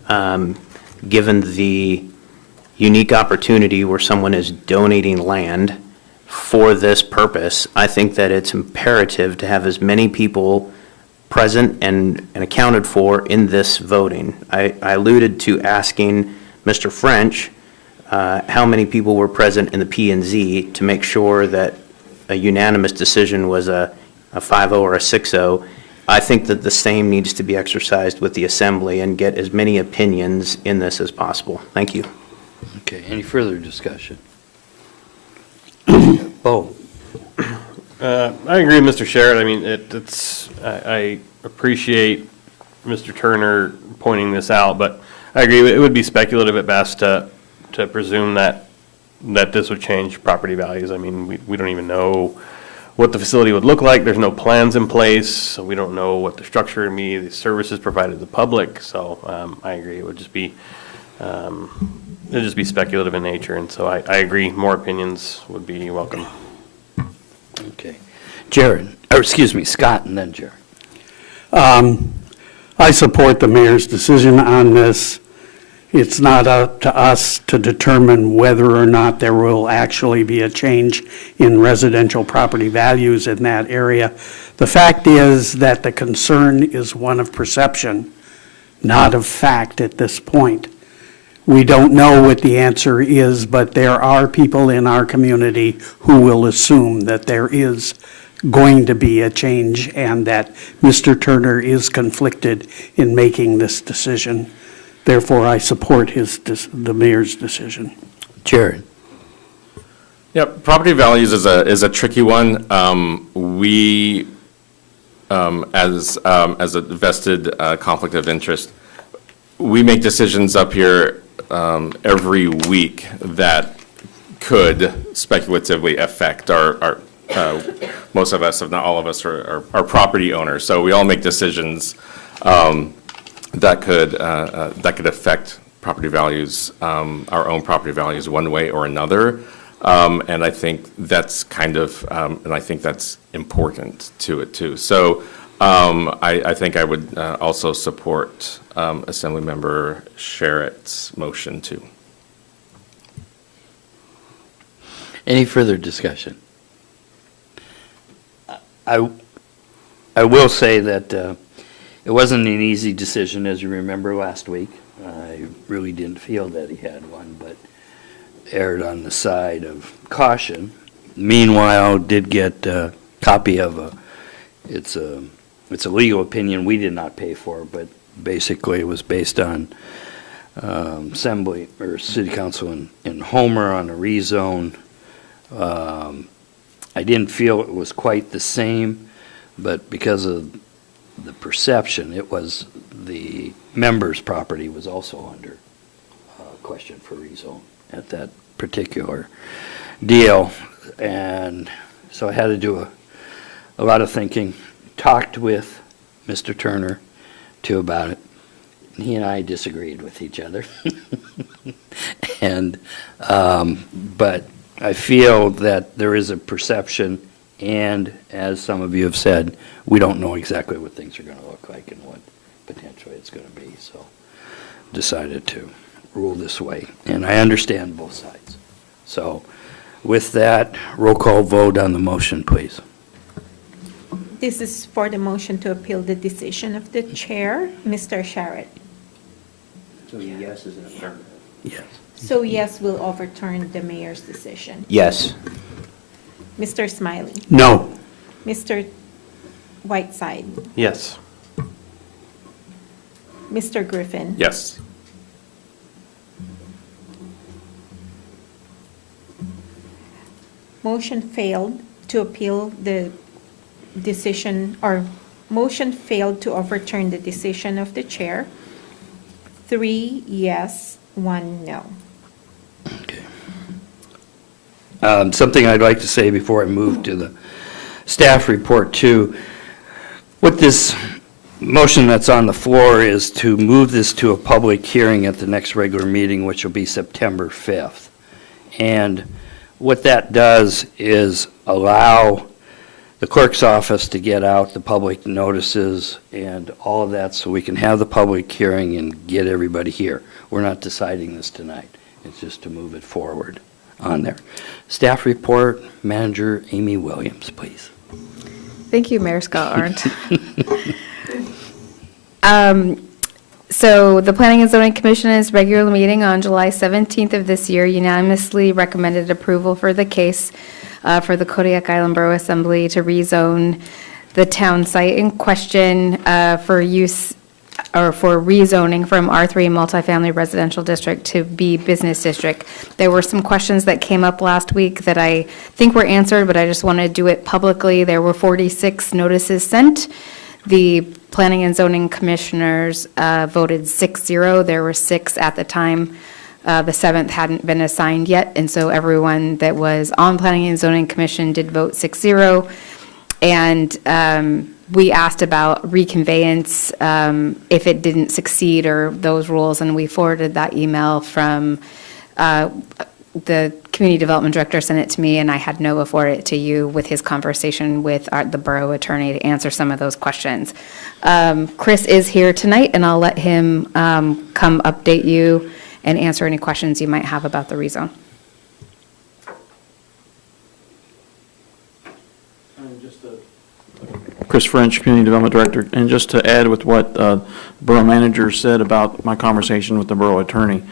given the unique opportunity where someone is donating land for this purpose, I think that it's imperative to have as many people present and accounted for in this voting. I alluded to asking Mr. French how many people were present in the P and Z to make sure that a unanimous decision was a 5-0 or a 6-0. I think that the same needs to be exercised with the assembly and get as many opinions in this as possible. Thank you. Okay, any further discussion? Bo? I agree with Mr. Sherritt. I mean, I appreciate Mr. Turner pointing this out, but I agree, it would be speculative at best to presume that this would change property values. I mean, we don't even know what the facility would look like. There's no plans in place, so we don't know what the structure would be, the services provided to the public. So I agree, it would just be speculative in nature, and so I agree, more opinions would be welcome. Okay. Jared, or excuse me, Scott, and then Jared. I support the mayor's decision on this. It's not up to us to determine whether or not there will actually be a change in residential property values in that area. The fact is that the concern is one of perception, not of fact at this point. We don't know what the answer is, but there are people in our community who will assume that there is going to be a change and that Mr. Turner is conflicted in making this decision. Therefore, I support the mayor's decision. Jared? Yep, property values is a tricky one. We, as a vested conflict of interest, we make decisions up here every week that could speculatively affect our most of us, if not all of us, are property owners. So we all make decisions that could affect property values, our own property values, one way or another. And I think that's and I think that's important to it too. So I think I would also support Assemblymember Sherritt's motion too. Any further discussion? I will say that it wasn't an easy decision, as you remember last week. I really didn't feel that he had one, but erred on the side of caution. Meanwhile, did get a copy of it's a legal opinion we did not pay for, but basically it was based on assembly or city council in Homer on a rezone. I didn't feel it was quite the same, but because of the perception, it was the member's property was also under question for rezone at that particular deal. And so I had to do a lot of thinking, talked with Mr. Turner too about it. He and I disagreed with each other. And, but I feel that there is a perception, and as some of you have said, we don't know exactly what things are going to look like and what potentially it's going to be. So decided to rule this way. And I understand both sides. So with that, roll call vote on the motion, please. This is for the motion to appeal the decision of the chair, Mr. Sherritt. So yes is an affirmative. Yes. So yes, we'll overturn the mayor's decision. Yes. Mr. Smiley, No. Mr. Whiteside, Yes. Mr. Griffin. Yes. Motion failed to appeal the decision, or motion failed to overturn the decision of the chair. 3 yes, 1 no. Okay. Something I'd like to say before I move to the staff report too. What this motion that's on the floor is to move this to a public hearing at the next regular meeting, which will be September 5th. And what that does is allow the clerk's office to get out the public notices and all of that so we can have the public hearing and get everybody here. We're not deciding this tonight. It's just to move it forward on there. Staff report, Manager Amy Williams, please. Thank you, Mayor Scott Arndt. So the Planning and Zoning Commission's regular meeting on July 17th of this year unanimously recommended approval for the case for the Kodiak Island Borough Assembly to rezone the town site in question for use or for rezoning from R3 multifamily residential district to B business district. There were some questions that came up last week that I think were answered, but I just want to do it publicly. There were 46 notices sent. The Planning and Zoning Commissioners voted 6-0. There were 6 at the time. The 7th hadn't been assigned yet, and so everyone that was on Planning and Zoning Commission did vote 6-0. And we asked about reconveyance if it didn't succeed or those rules, and we forwarded that email from the Community Development Director sent it to me, and I had Noah forward it to you with his conversation with the borough attorney to answer some of those questions. Chris is here tonight, and I'll let him come update you and answer any questions you might have about the rezone. Chris French, Community Development Director, and just to add with what Borough Manager said about my conversation with the Borough Attorney,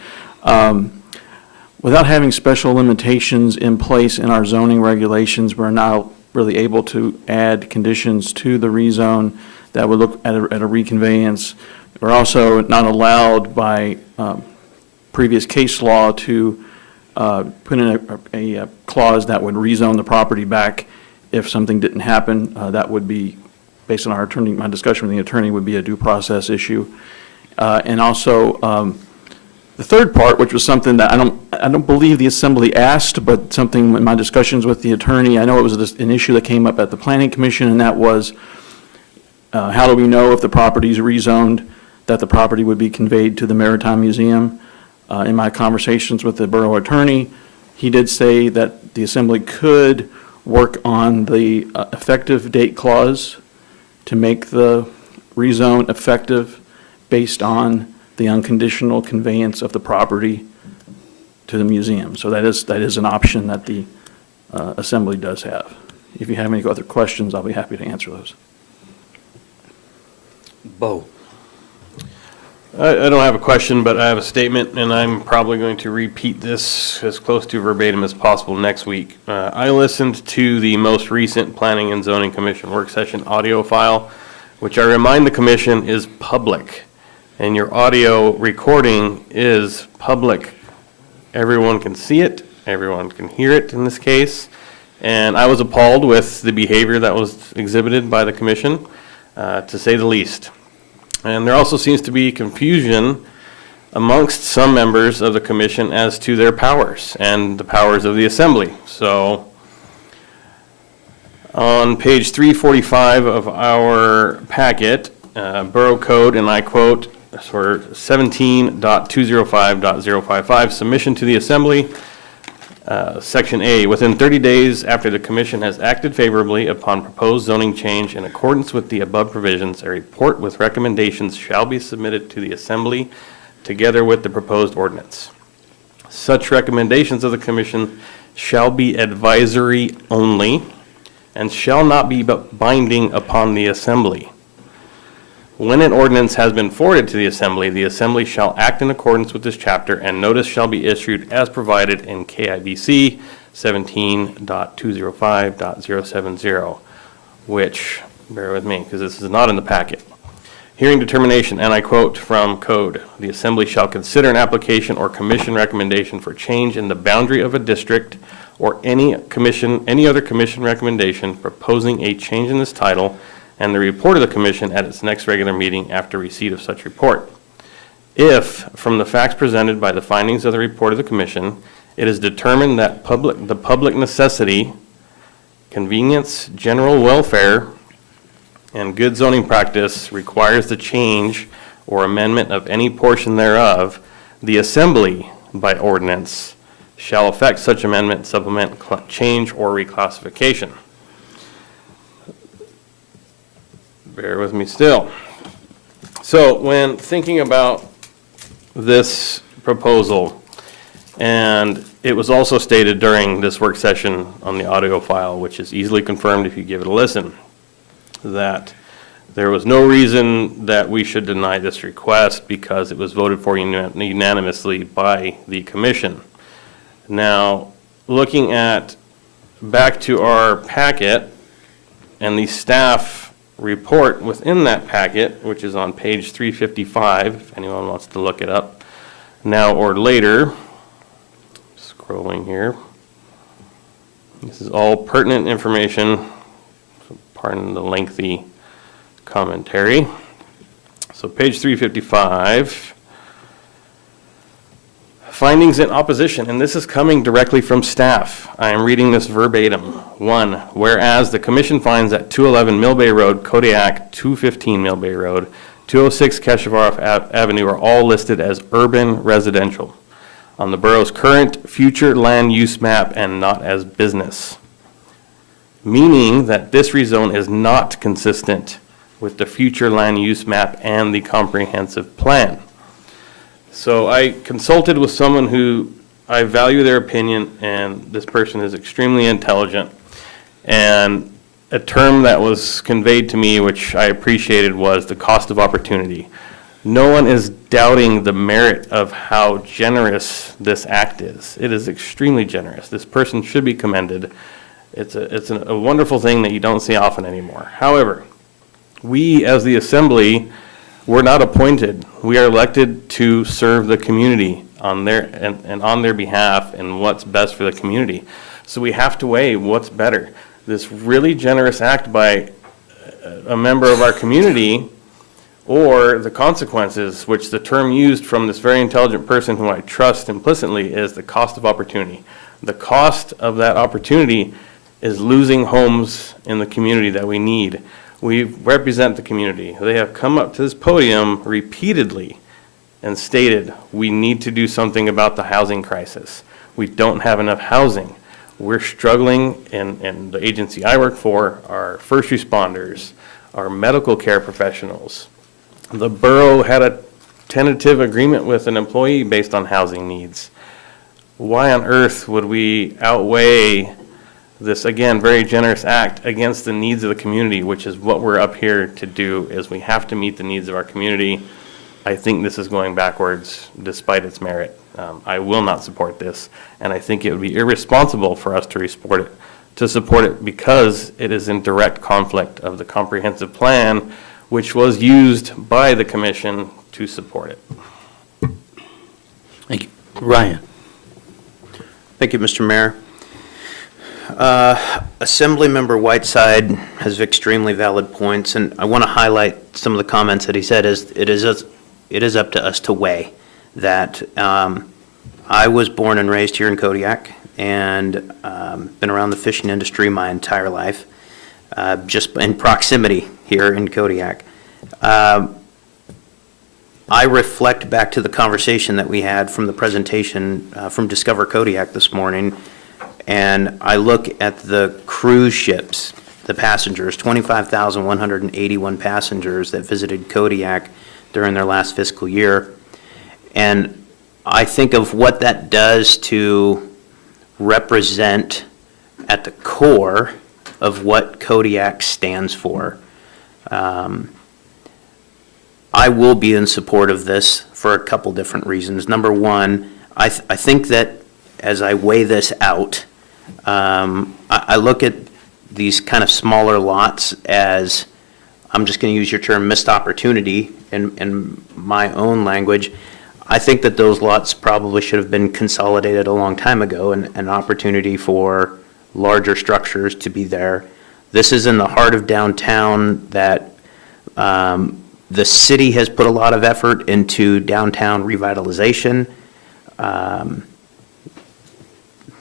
without having special limitations in place in our zoning regulations, we're now really able to add conditions to the rezone that would look at a reconveyance. We're also not allowed by previous case law to put in a clause that would rezone the property back if something didn't happen. That would be, based on our attorney, my discussion with the attorney, would be a due process issue. And also, the third part, which was something that I don't believe the Assembly asked, but something in my discussions with the attorney, I know it was an issue that came up at the Planning Commission, and that was, how do we know if the property is rezoned, that the property would be conveyed to the Maritime Museum? In my conversations with the borough attorney, he did say that the Assembly could work on the effective date clause to make the rezone effective based on the unconditional conveyance of the property to the museum. So that is an option that the Assembly does have. If you have any other questions, I'll be happy to answer those. Bo. I don't have a question, but I have a statement, and I'm probably going to repeat this as close to verbatim as possible next week. I listened to the most recent Planning and Zoning Commission work session audio file, which I remind the commission is public, and your audio recording is public. Everyone can see it, everyone can hear it in this case, and I was appalled with the behavior that was exhibited by the commission, to say the least. And there also seems to be confusion amongst some members of the commission as to their powers and the powers of the Assembly. So on page 345 of our packet, Borough Code, and I quote, for 17.205.055, submission to the Assembly, Section A, within 30 days after the commission has acted favorably upon proposed zoning change in accordance with the above provisions, a report with recommendations shall be submitted to the Assembly together with the proposed ordinance. Such recommendations of the commission shall be advisory only and shall not be binding upon the Assembly. When an ordinance has been forwarded to the Assembly shall act in accordance with this chapter, and notice shall be issued as provided in KIBC 17.205.070, which, bear with me, because this is not in the packet. Hearing determination, and I quote from Code, the Assembly shall consider an application or commission recommendation for change in the boundary of a district or any other commission recommendation proposing a change in this title, and the report of the commission at its next regular meeting after receipt of such report. If, from the facts presented by the findings of the report of the commission, it is determined that the public necessity, convenience, general welfare, and good zoning practice requires the change or amendment of any portion thereof, the Assembly, by ordinance, shall effect such amendment, supplement, change, or reclassification. Bear with me still. So when thinking about this proposal, and it was also stated during this work session on the audio file, which is easily confirmed if you give it a listen, that There was no reason that we should deny this request because it was voted for unanimously by the commission. Now, looking at, back to our packet and the staff report within that packet, which is on page 355, if anyone wants to look it up now or later. Scrolling here. This is all pertinent information, so pardon the lengthy commentary. So page 355, findings in opposition, and this is coming directly from staff. I am reading this verbatim. 1, whereas the commission finds that 211 Mill Bay Road, Kodiak, 215 Mill Bay Road, 206 Keshevaroff Avenue are all listed as urban residential on the borough's current future land use map and not as business, meaning that this rezone is not consistent with the future land use map and the comprehensive plan. So I consulted with someone who I value their opinion, and this person is extremely intelligent. And a term that was conveyed to me, which I appreciated, was the cost of opportunity. No one is doubting the merit of how generous this act is. It is extremely generous. This person should be commended. It's a wonderful thing that you don't see often anymore. However, we as the assembly, we're not appointed. We are elected to serve the community on their and on their behalf and what's best for the community. So we have to weigh what's better. This really generous act by a member of our community, or the consequences, which the term used from this very intelligent person who I trust implicitly is the cost of opportunity. The cost of that opportunity is losing homes in the community that we need. We represent the community. They have come up to this podium repeatedly and stated, we need to do something about the housing crisis. We don't have enough housing. We're struggling, and the agency I work for, our first responders, our medical care professionals. The borough had a tentative agreement with an employee based on housing needs. Why on earth would we outweigh this, again, very generous act against the needs of the community, which is what we're up here to do, is we have to meet the needs of our community. I think this is going backwards despite its merit. I will not support this, and I think it would be irresponsible for us to support it because it is in direct conflict of the comprehensive plan, which was used by the commission to support it. Thank you. Ryan. Thank you, Mr. Mayor. Assemblymember Whiteside has extremely valid points, and I want to highlight some of the comments that he said. It is up to us to weigh that. I was born and raised here in Kodiak, and been around the fishing industry my entire life, just in proximity here in Kodiak. I reflect back to the conversation that we had from the presentation from Discover Kodiak this morning, and I look at the cruise ships, the passengers, 25,181 passengers that visited Kodiak during their last fiscal year. And I think of what that does to represent at the core of what Kodiak stands for. I will be in support of this for a couple different reasons. Number one, I think that as I weigh this out, I look at these kind of smaller lots as, I'm just going to use your term, missed opportunity in my own language. I think that those lots probably should have been consolidated a long time ago, and an opportunity for larger structures to be there. This is in the heart of downtown that the city has put a lot of effort into downtown revitalization.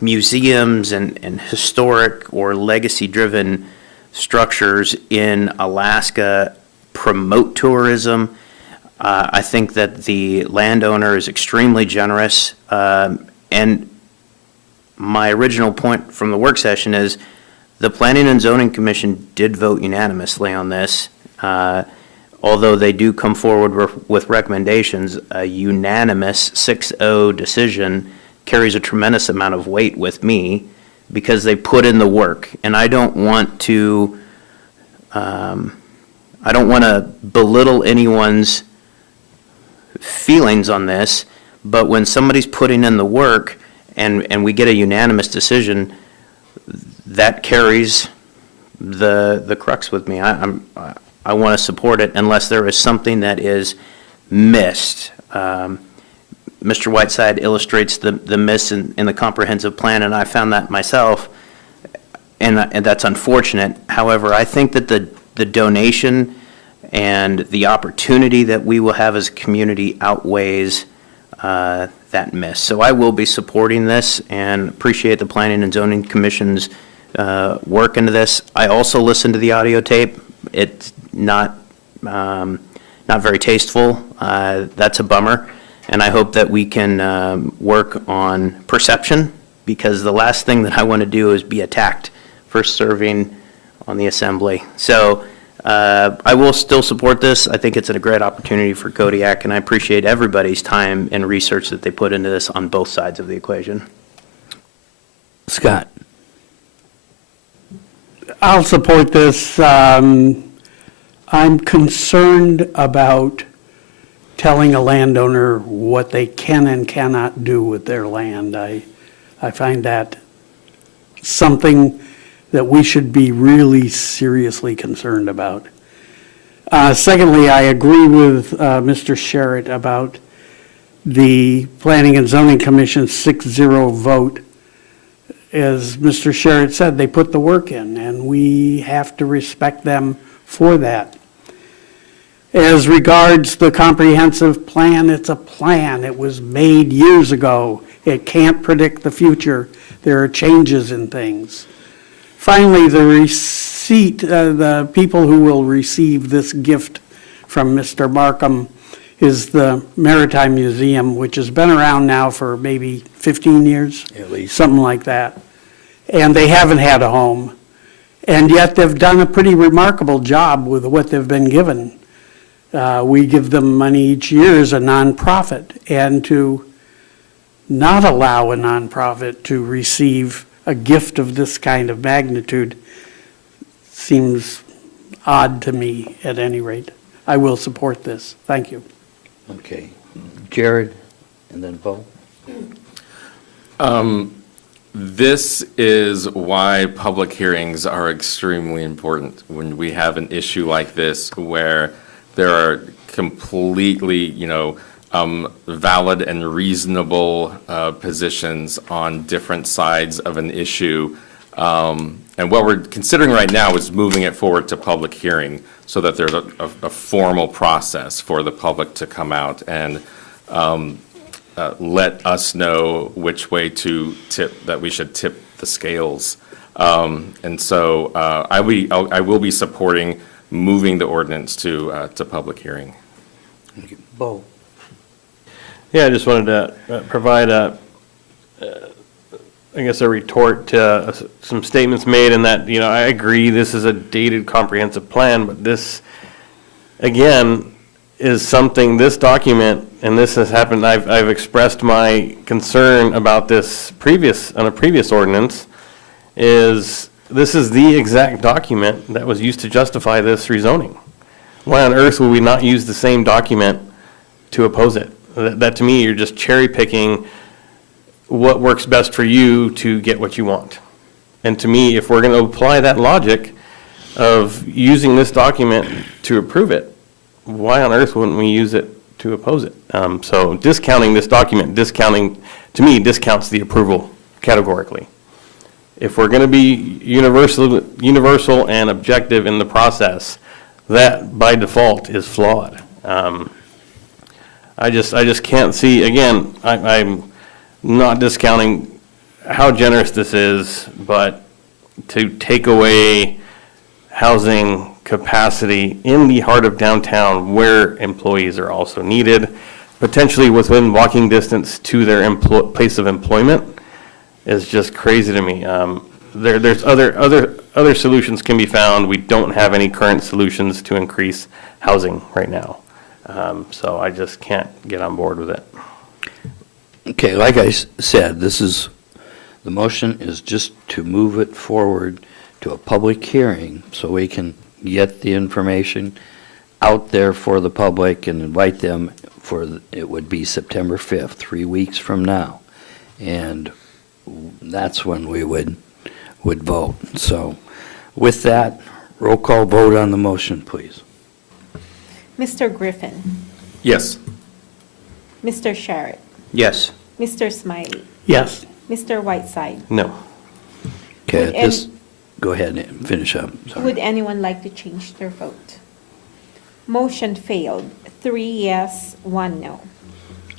Museums and historic or legacy-driven structures in Alaska promote tourism. I think that the landowner is extremely generous. And my original point from the work session is the Planning and Zoning Commission did vote unanimously on this. Although they do come forward with recommendations, a unanimous 6-0 decision carries a tremendous amount of weight with me because they put in the work. And I don't want to I don't want to belittle anyone's feelings on this, but when somebody's putting in the work and we get a unanimous decision, that carries the crux with me. I want to support it unless there is something that is missed. Mr. Whiteside illustrates the miss in the comprehensive plan, and I found that myself, and that's unfortunate. However, I think that the donation and the opportunity that we will have as a community outweighs that miss. So I will be supporting this and appreciate the Planning and Zoning Commission's work into this. I also listened to the audio tape. It's not very tasteful. That's a bummer. And I hope that we can work on perception, because the last thing that I want to do is be attacked for serving on the assembly. So I will still support this. I think it's a great opportunity for Kodiak, and I appreciate everybody's time and research that they put into this on both sides of the equation. Scott? I'll support this. I'm concerned about telling a landowner what they can and cannot do with their land. I find that something that we should be really seriously concerned about. Secondly, I agree with Mr. Sherritt about the Planning and Zoning Commission's 6-0 vote. As Mr. Sherritt said, they put the work in, and we have to respect them for that. As regards the comprehensive plan, it's a plan. It was made years ago. It can't predict the future. There are changes in things. Finally, the receipt, the people who will receive this gift from Mr. Markham is the Maritime Museum, which has been around now for maybe 15 years. At least. Something like that. And they haven't had a home. And yet they've done a pretty remarkable job with what they've been given. We give them money each year as a nonprofit, and to not allow a nonprofit to receive a gift of this kind of magnitude seems odd to me, at any rate. I will support this. Thank you. Okay. Jared, and then Bo? This is why public hearings are extremely important when we have an issue like this where there are completely, valid and reasonable positions on different sides of an issue. And what we're considering right now is moving it forward to public hearing so that there's a formal process for the public to come out and let us know which way to tip, that we should tip the scales. And so I will be supporting moving the ordinance to public hearing. Bo? Yeah, I just wanted to provide a retort to some statements made in that, I agree this is a dated comprehensive plan, but this, again, is something, this document, and this has happened, I've expressed my concern about this on a previous ordinance, this is the exact document that was used to justify this rezoning. Why on earth would we not use the same document to oppose it? That to me, you're just cherry picking what works best for you to get what you want. And to me, if we're going to apply that logic of using this document to approve it, why on earth wouldn't we use it to oppose it? So discounting this document, to me, discounts the approval categorically. If we're going to be universal and objective in the process, that by default is flawed. I just can't see, again, I'm not discounting how generous this is, but to take away housing capacity in the heart of downtown where employees are also needed, potentially within walking distance to their place of employment, is just crazy to me. There's other solutions can be found. We don't have any current solutions to increase housing right now. So I just can't get on board with it. Okay, like I said, the motion is just to move it forward to a public hearing so we can get the information out there for the public and invite them it would be September 5th, 3 weeks from now. And that's when we would vote. So with that, roll call vote on the motion, please. Mr. Griffin, Yes. Mr. Sharrett, Yes. Mr. Smiley, Yes. Mr. Whiteside. No. Okay, Would at this, go ahead and finish up. Sorry. Would anyone like to change their vote? Motion failed, 3 yes, 1 no.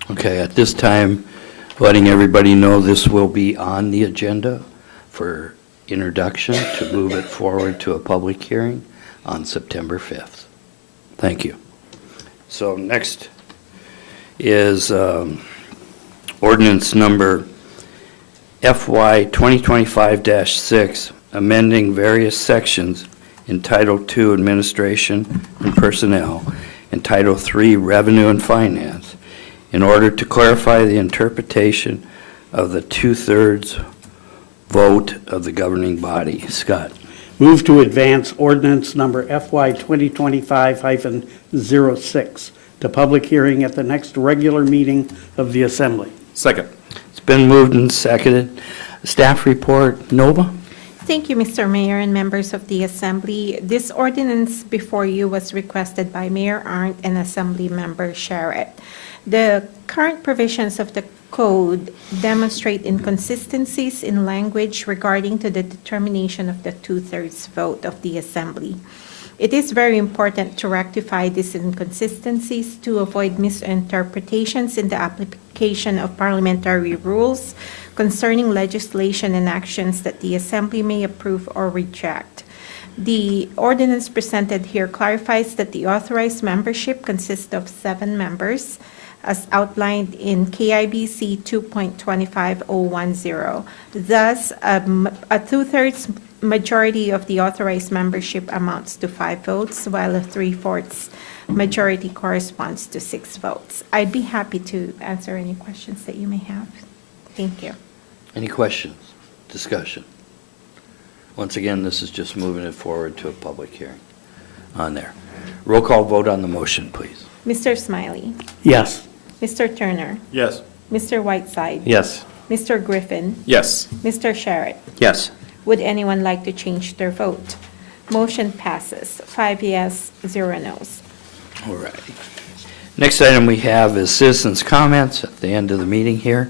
Okay, at this time, letting everybody know this will be on the agenda for introduction to move it forward to a public hearing on September 5th. Thank you. So next is ordinance number FY 2025-6, amending various sections in Title II Administration and Personnel and Title III Revenue and Finance in order to clarify the interpretation of the two-thirds vote of the governing body. Scott. Move to advance ordinance number FY 2025-06 to public hearing at the next regular meeting of the Assembly. Second. It's been moved and seconded. Staff report, Nova? Thank you, Mr. Mayor and members of the Assembly. This ordinance before you was requested by Mayor Arndt and Assembly Member Sharrett. The current provisions of the code demonstrate inconsistencies in language regarding to the determination of the two-thirds vote of the Assembly. It is very important to rectify these inconsistencies to avoid misinterpretations in the application of parliamentary rules concerning legislation and actions that the Assembly may approve or reject. The ordinance presented here clarifies that the authorized membership consists of 7 members, as outlined in KIBC 2.25010. Thus, a two-thirds majority of the authorized membership amounts to 5 votes, while a 3/4 majority corresponds to 6 votes. I'd be happy to answer any questions that you may have. Thank you. Any questions, discussion? Once again, this is just moving it forward to a public hearing on there. Roll call vote on the motion, please. Mr. Smiley, Yes. Mr. Turner, Yes. Mr. Whiteside, Yes. Mr. Griffin, Yes. Mr. Sharrett. Yes. Would anyone like to change their vote? Motion passes, 5 yes, 0 no's. All righty. Next item we have is citizens' comments at the end of the meeting here.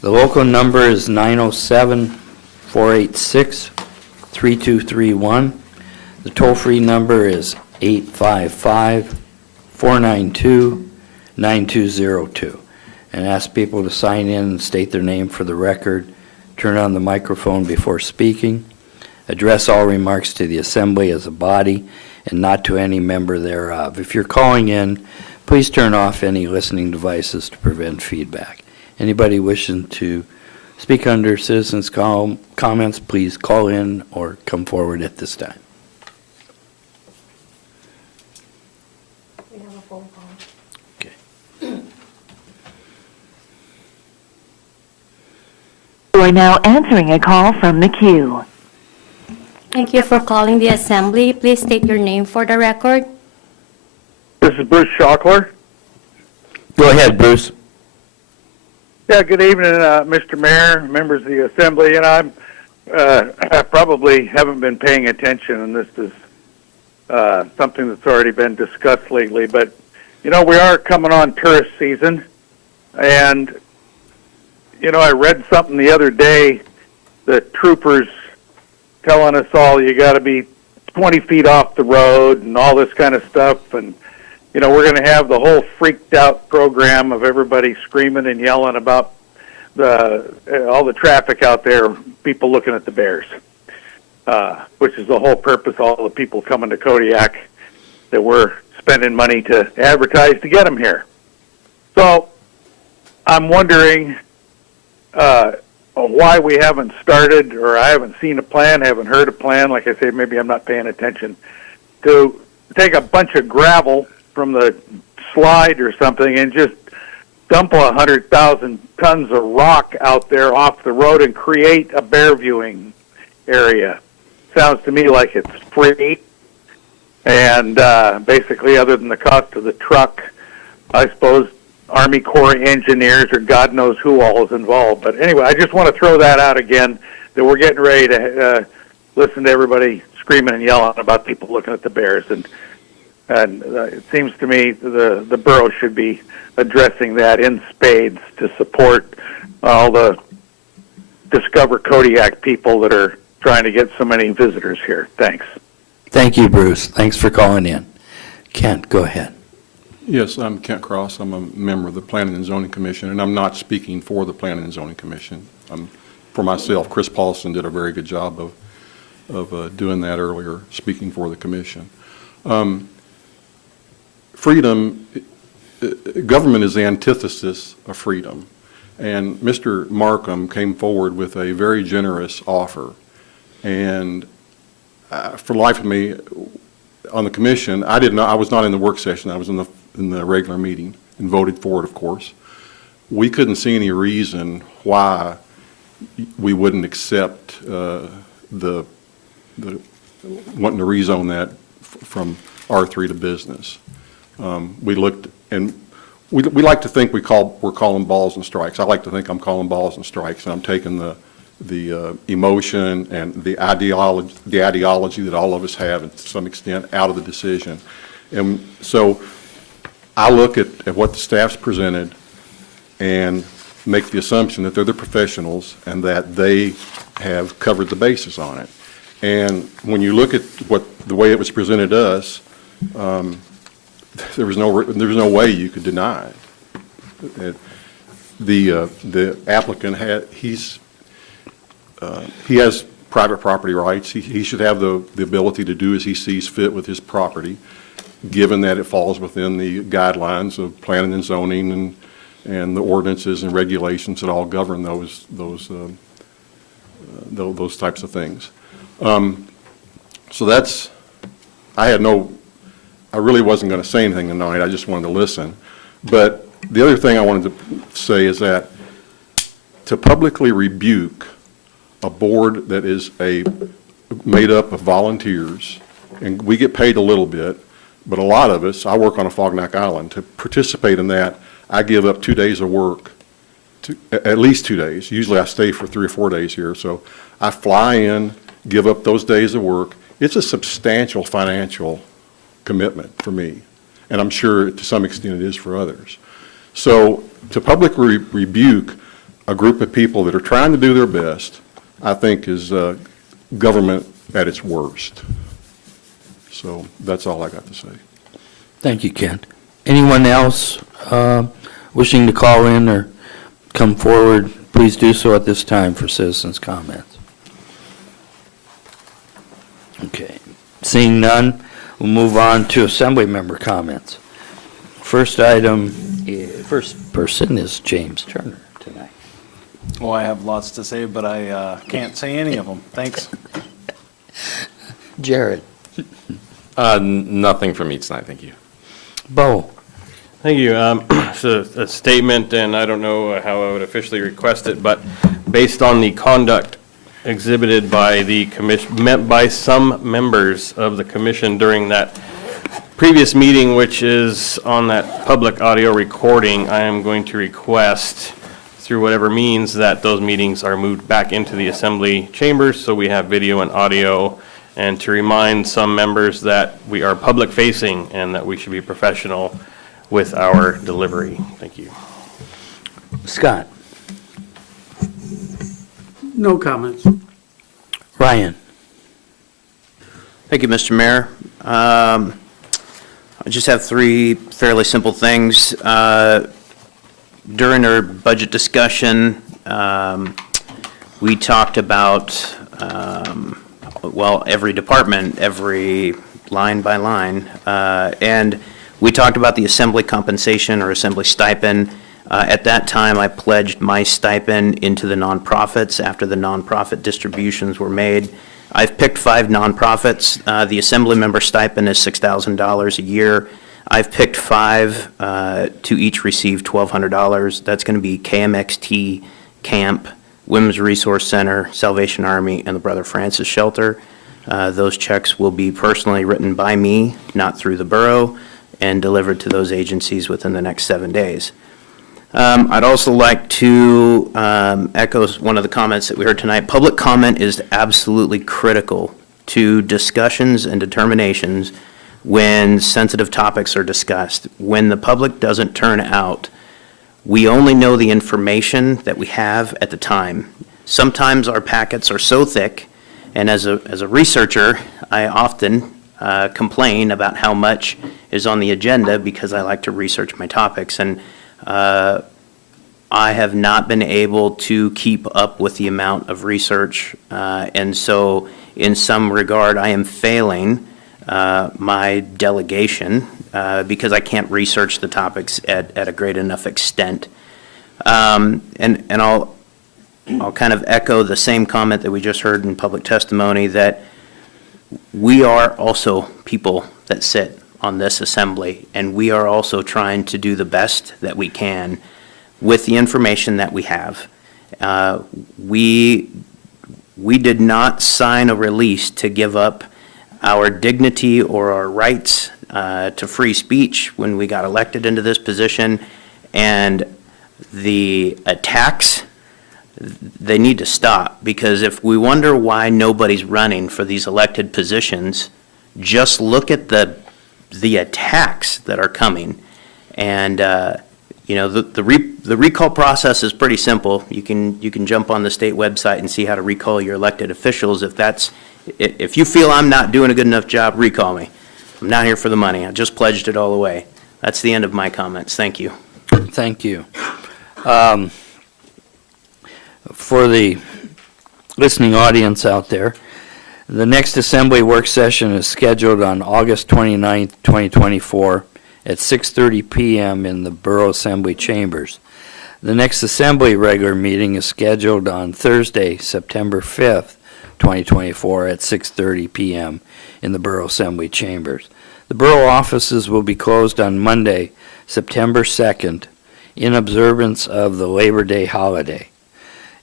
The local number is 907-486-3231. The toll-free number is 855-492-9202. And ask people to sign in and state their name for the record. Turn on the microphone before speaking. Address all remarks to the Assembly as a body and not to any member thereof. If you're calling in, please turn off any listening devices to prevent feedback. Anybody wishing to speak under citizens' comments, please call in or come forward at this time. We have a phone call. Okay. You are now answering a call from the queue. Thank you for calling the Assembly. Please state your name for the record. This is Bruce Schockler. Go ahead, Bruce. Yeah, good evening, Mr. Mayor, members of the Assembly. And I probably haven't been paying attention, and this is something that's already been discussed lately. But, you know, we are coming on tourist season, and, you know, I read something the other day that troopers telling us all you got to be 20 feet off the road and all this kind of stuff. And, you know, we're going to have the whole freaked out program of everybody screaming and yelling about all the traffic out there, people looking at the bears, which is the whole purpose, all the people coming to Kodiak that we're spending money to advertise to get them here. So I'm wondering why we haven't started, or I haven't seen a plan, haven't heard a plan. Like I say, maybe I'm not paying attention, to take a bunch of gravel from the slide or something and just dump 100,000 tons of rock out there off the road and create a bear viewing area. Sounds to me like it's free, And basically, other than the cost of the truck, I suppose Army Corps engineers or God knows who all is involved. But anyway, I just want to throw that out again, that we're getting ready to listen to everybody screaming and yelling about people looking at the bears. And it seems to me the borough should be addressing that in spades to support all the Discover Kodiak people that are trying to get so many visitors here. Thanks. Thank you, Bruce. Thanks for calling in. Kent, go ahead. Yes, I'm Kent Cross. I'm a member of the Planning and Zoning Commission, and I'm not speaking for the Planning and Zoning Commission. For myself, Chris Paulson did a very good job of doing that earlier, speaking for the commission. Freedom, government is the antithesis of freedom. And Mr. Markham came forward with a very generous offer. And for the life of me, on the commission, I was not in the work session. I was in the regular meeting and voted for it, of course. We couldn't see any reason why we wouldn't accept the wanting to rezone that from R3 to business. We looked, and we like to think we're calling balls and strikes. I like to think I'm calling balls and strikes, and I'm taking the emotion and the ideology that all of us have, and to some extent, out of the decision. And so I look at what the staff's presented and make the assumption that they're the professionals and that they have covered the bases on it. And when you look at the way it was presented to us, there was no way you could deny it. The applicant he has private property rights. He should have the ability to do as he sees fit with his property, given that it falls within the guidelines of planning and zoning and the ordinances and regulations that all govern those types of things. So that's, I really wasn't going to say anything tonight. I just wanted to listen. But the other thing I wanted to say is that to publicly rebuke a board that is made up of volunteers, and we get paid a little bit, but a lot of us, I work on a Fognac Island. To participate in that, I give up 2 days of work, at least 2 days. Usually I stay for 3 or 4 days here. So I fly in, give up those days of work. It's a substantial financial commitment for me, and I'm sure to some extent it is for others. So to publicly rebuke a group of people that are trying to do their best, I think is government at its worst. So that's all I got to say. Thank you, Kent. Anyone else wishing to call in or come forward, please do so at this time for citizens' comments. Okay. Seeing none, we'll move on to assembly member comments. First person is James Turner tonight. Well, I have lots to say, but I can't say any of them. Thanks. Jared. Nothing from me tonight, thank you. Bo. Thank you. It's a statement, and I don't know how I would officially request it, but based on the conduct exhibited by the commission, by some members of the commission during that previous meeting, which is on that public audio recording, I am going to request, through whatever means, that those meetings are moved back into the assembly chambers so we have video and audio, and to remind some members that we are public facing and that we should be professional with our delivery. Thank you. Scott. No comments. Ryan. Thank you, Mr. Mayor. I just have 3 fairly simple things. During our budget discussion, we talked about, every department, every line by line, and we talked about the assembly compensation or assembly stipend. At that time, I pledged my stipend into the nonprofits after the nonprofit distributions were made. I've picked 5 nonprofits. The assembly member stipend is $6,000 a year. I've picked 5 to each receive $1,200. That's going to be KMXT, Camp, Women's Resource Center, Salvation Army, and the Brother Francis Shelter. Those checks will be personally written by me, not through the borough, and delivered to those agencies within the next 7 days. I'd also like to echo one of the comments that we heard tonight. Public comment is absolutely critical to discussions and determinations when sensitive topics are discussed. When the public doesn't turn out, we only know the information that we have at the time. Sometimes our packets are so thick, and as a researcher, I often complain about how much is on the agenda because I like to research my topics, and I have not been able to keep up with the amount of research, and so in some regard, I am failing my delegation because I can't research the topics at a great enough extent. And I'll kind of echo the same comment that we just heard in public testimony, that we are also people that sit on this assembly, and we are also trying to do the best that we can with the information that we have. We did not sign a release to give up our dignity or our rights to free speech when we got elected into this position, and the attacks, they need to stop, because if we wonder why nobody's running for these elected positions, just look at the attacks that are coming. And you know, the recall process is pretty simple. You can jump on the state website and see how to recall your elected officials. If you feel I'm not doing a good enough job, recall me. I'm not here for the money. I just pledged it all away. That's the end of my comments. Thank you. Thank you. For the listening audience out there, the next Assembly work session is scheduled on August 29th, 2024 at 6:30 p.m. in the Borough Assembly Chambers. The next Assembly regular meeting is scheduled on Thursday, September 5th, 2024 at 6:30 p.m. in the Borough Assembly Chambers. The Borough offices will be closed on Monday, September 2nd, in observance of the Labor Day holiday.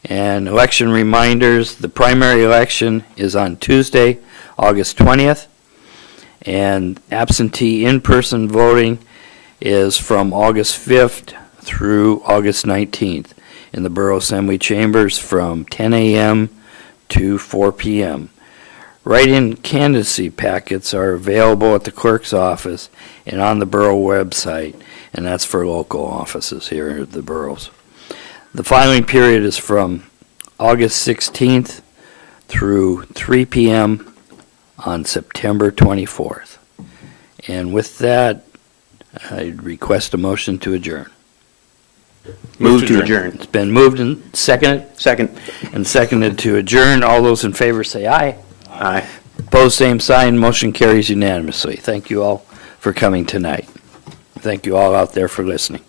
And election reminders, the primary election is on Tuesday, August 20th, and absentee in-person voting is from August 5th through August 19th in the Borough Assembly Chambers from 10 a.m. to 4 p.m. Write-in candidacy packets are available at the clerk's office and on the Borough website, and that's for local offices here at the boroughs. The filing period is from August 16th through 3 p.m. on September 24th. And with that, I request a motion to adjourn. Move to adjourn. It's been moved and seconded? Second. And seconded to adjourn. All those in favor say aye. Aye. Opposed, same sign. Motion carries unanimously. Thank you all for coming tonight. Thank you all out there for listening.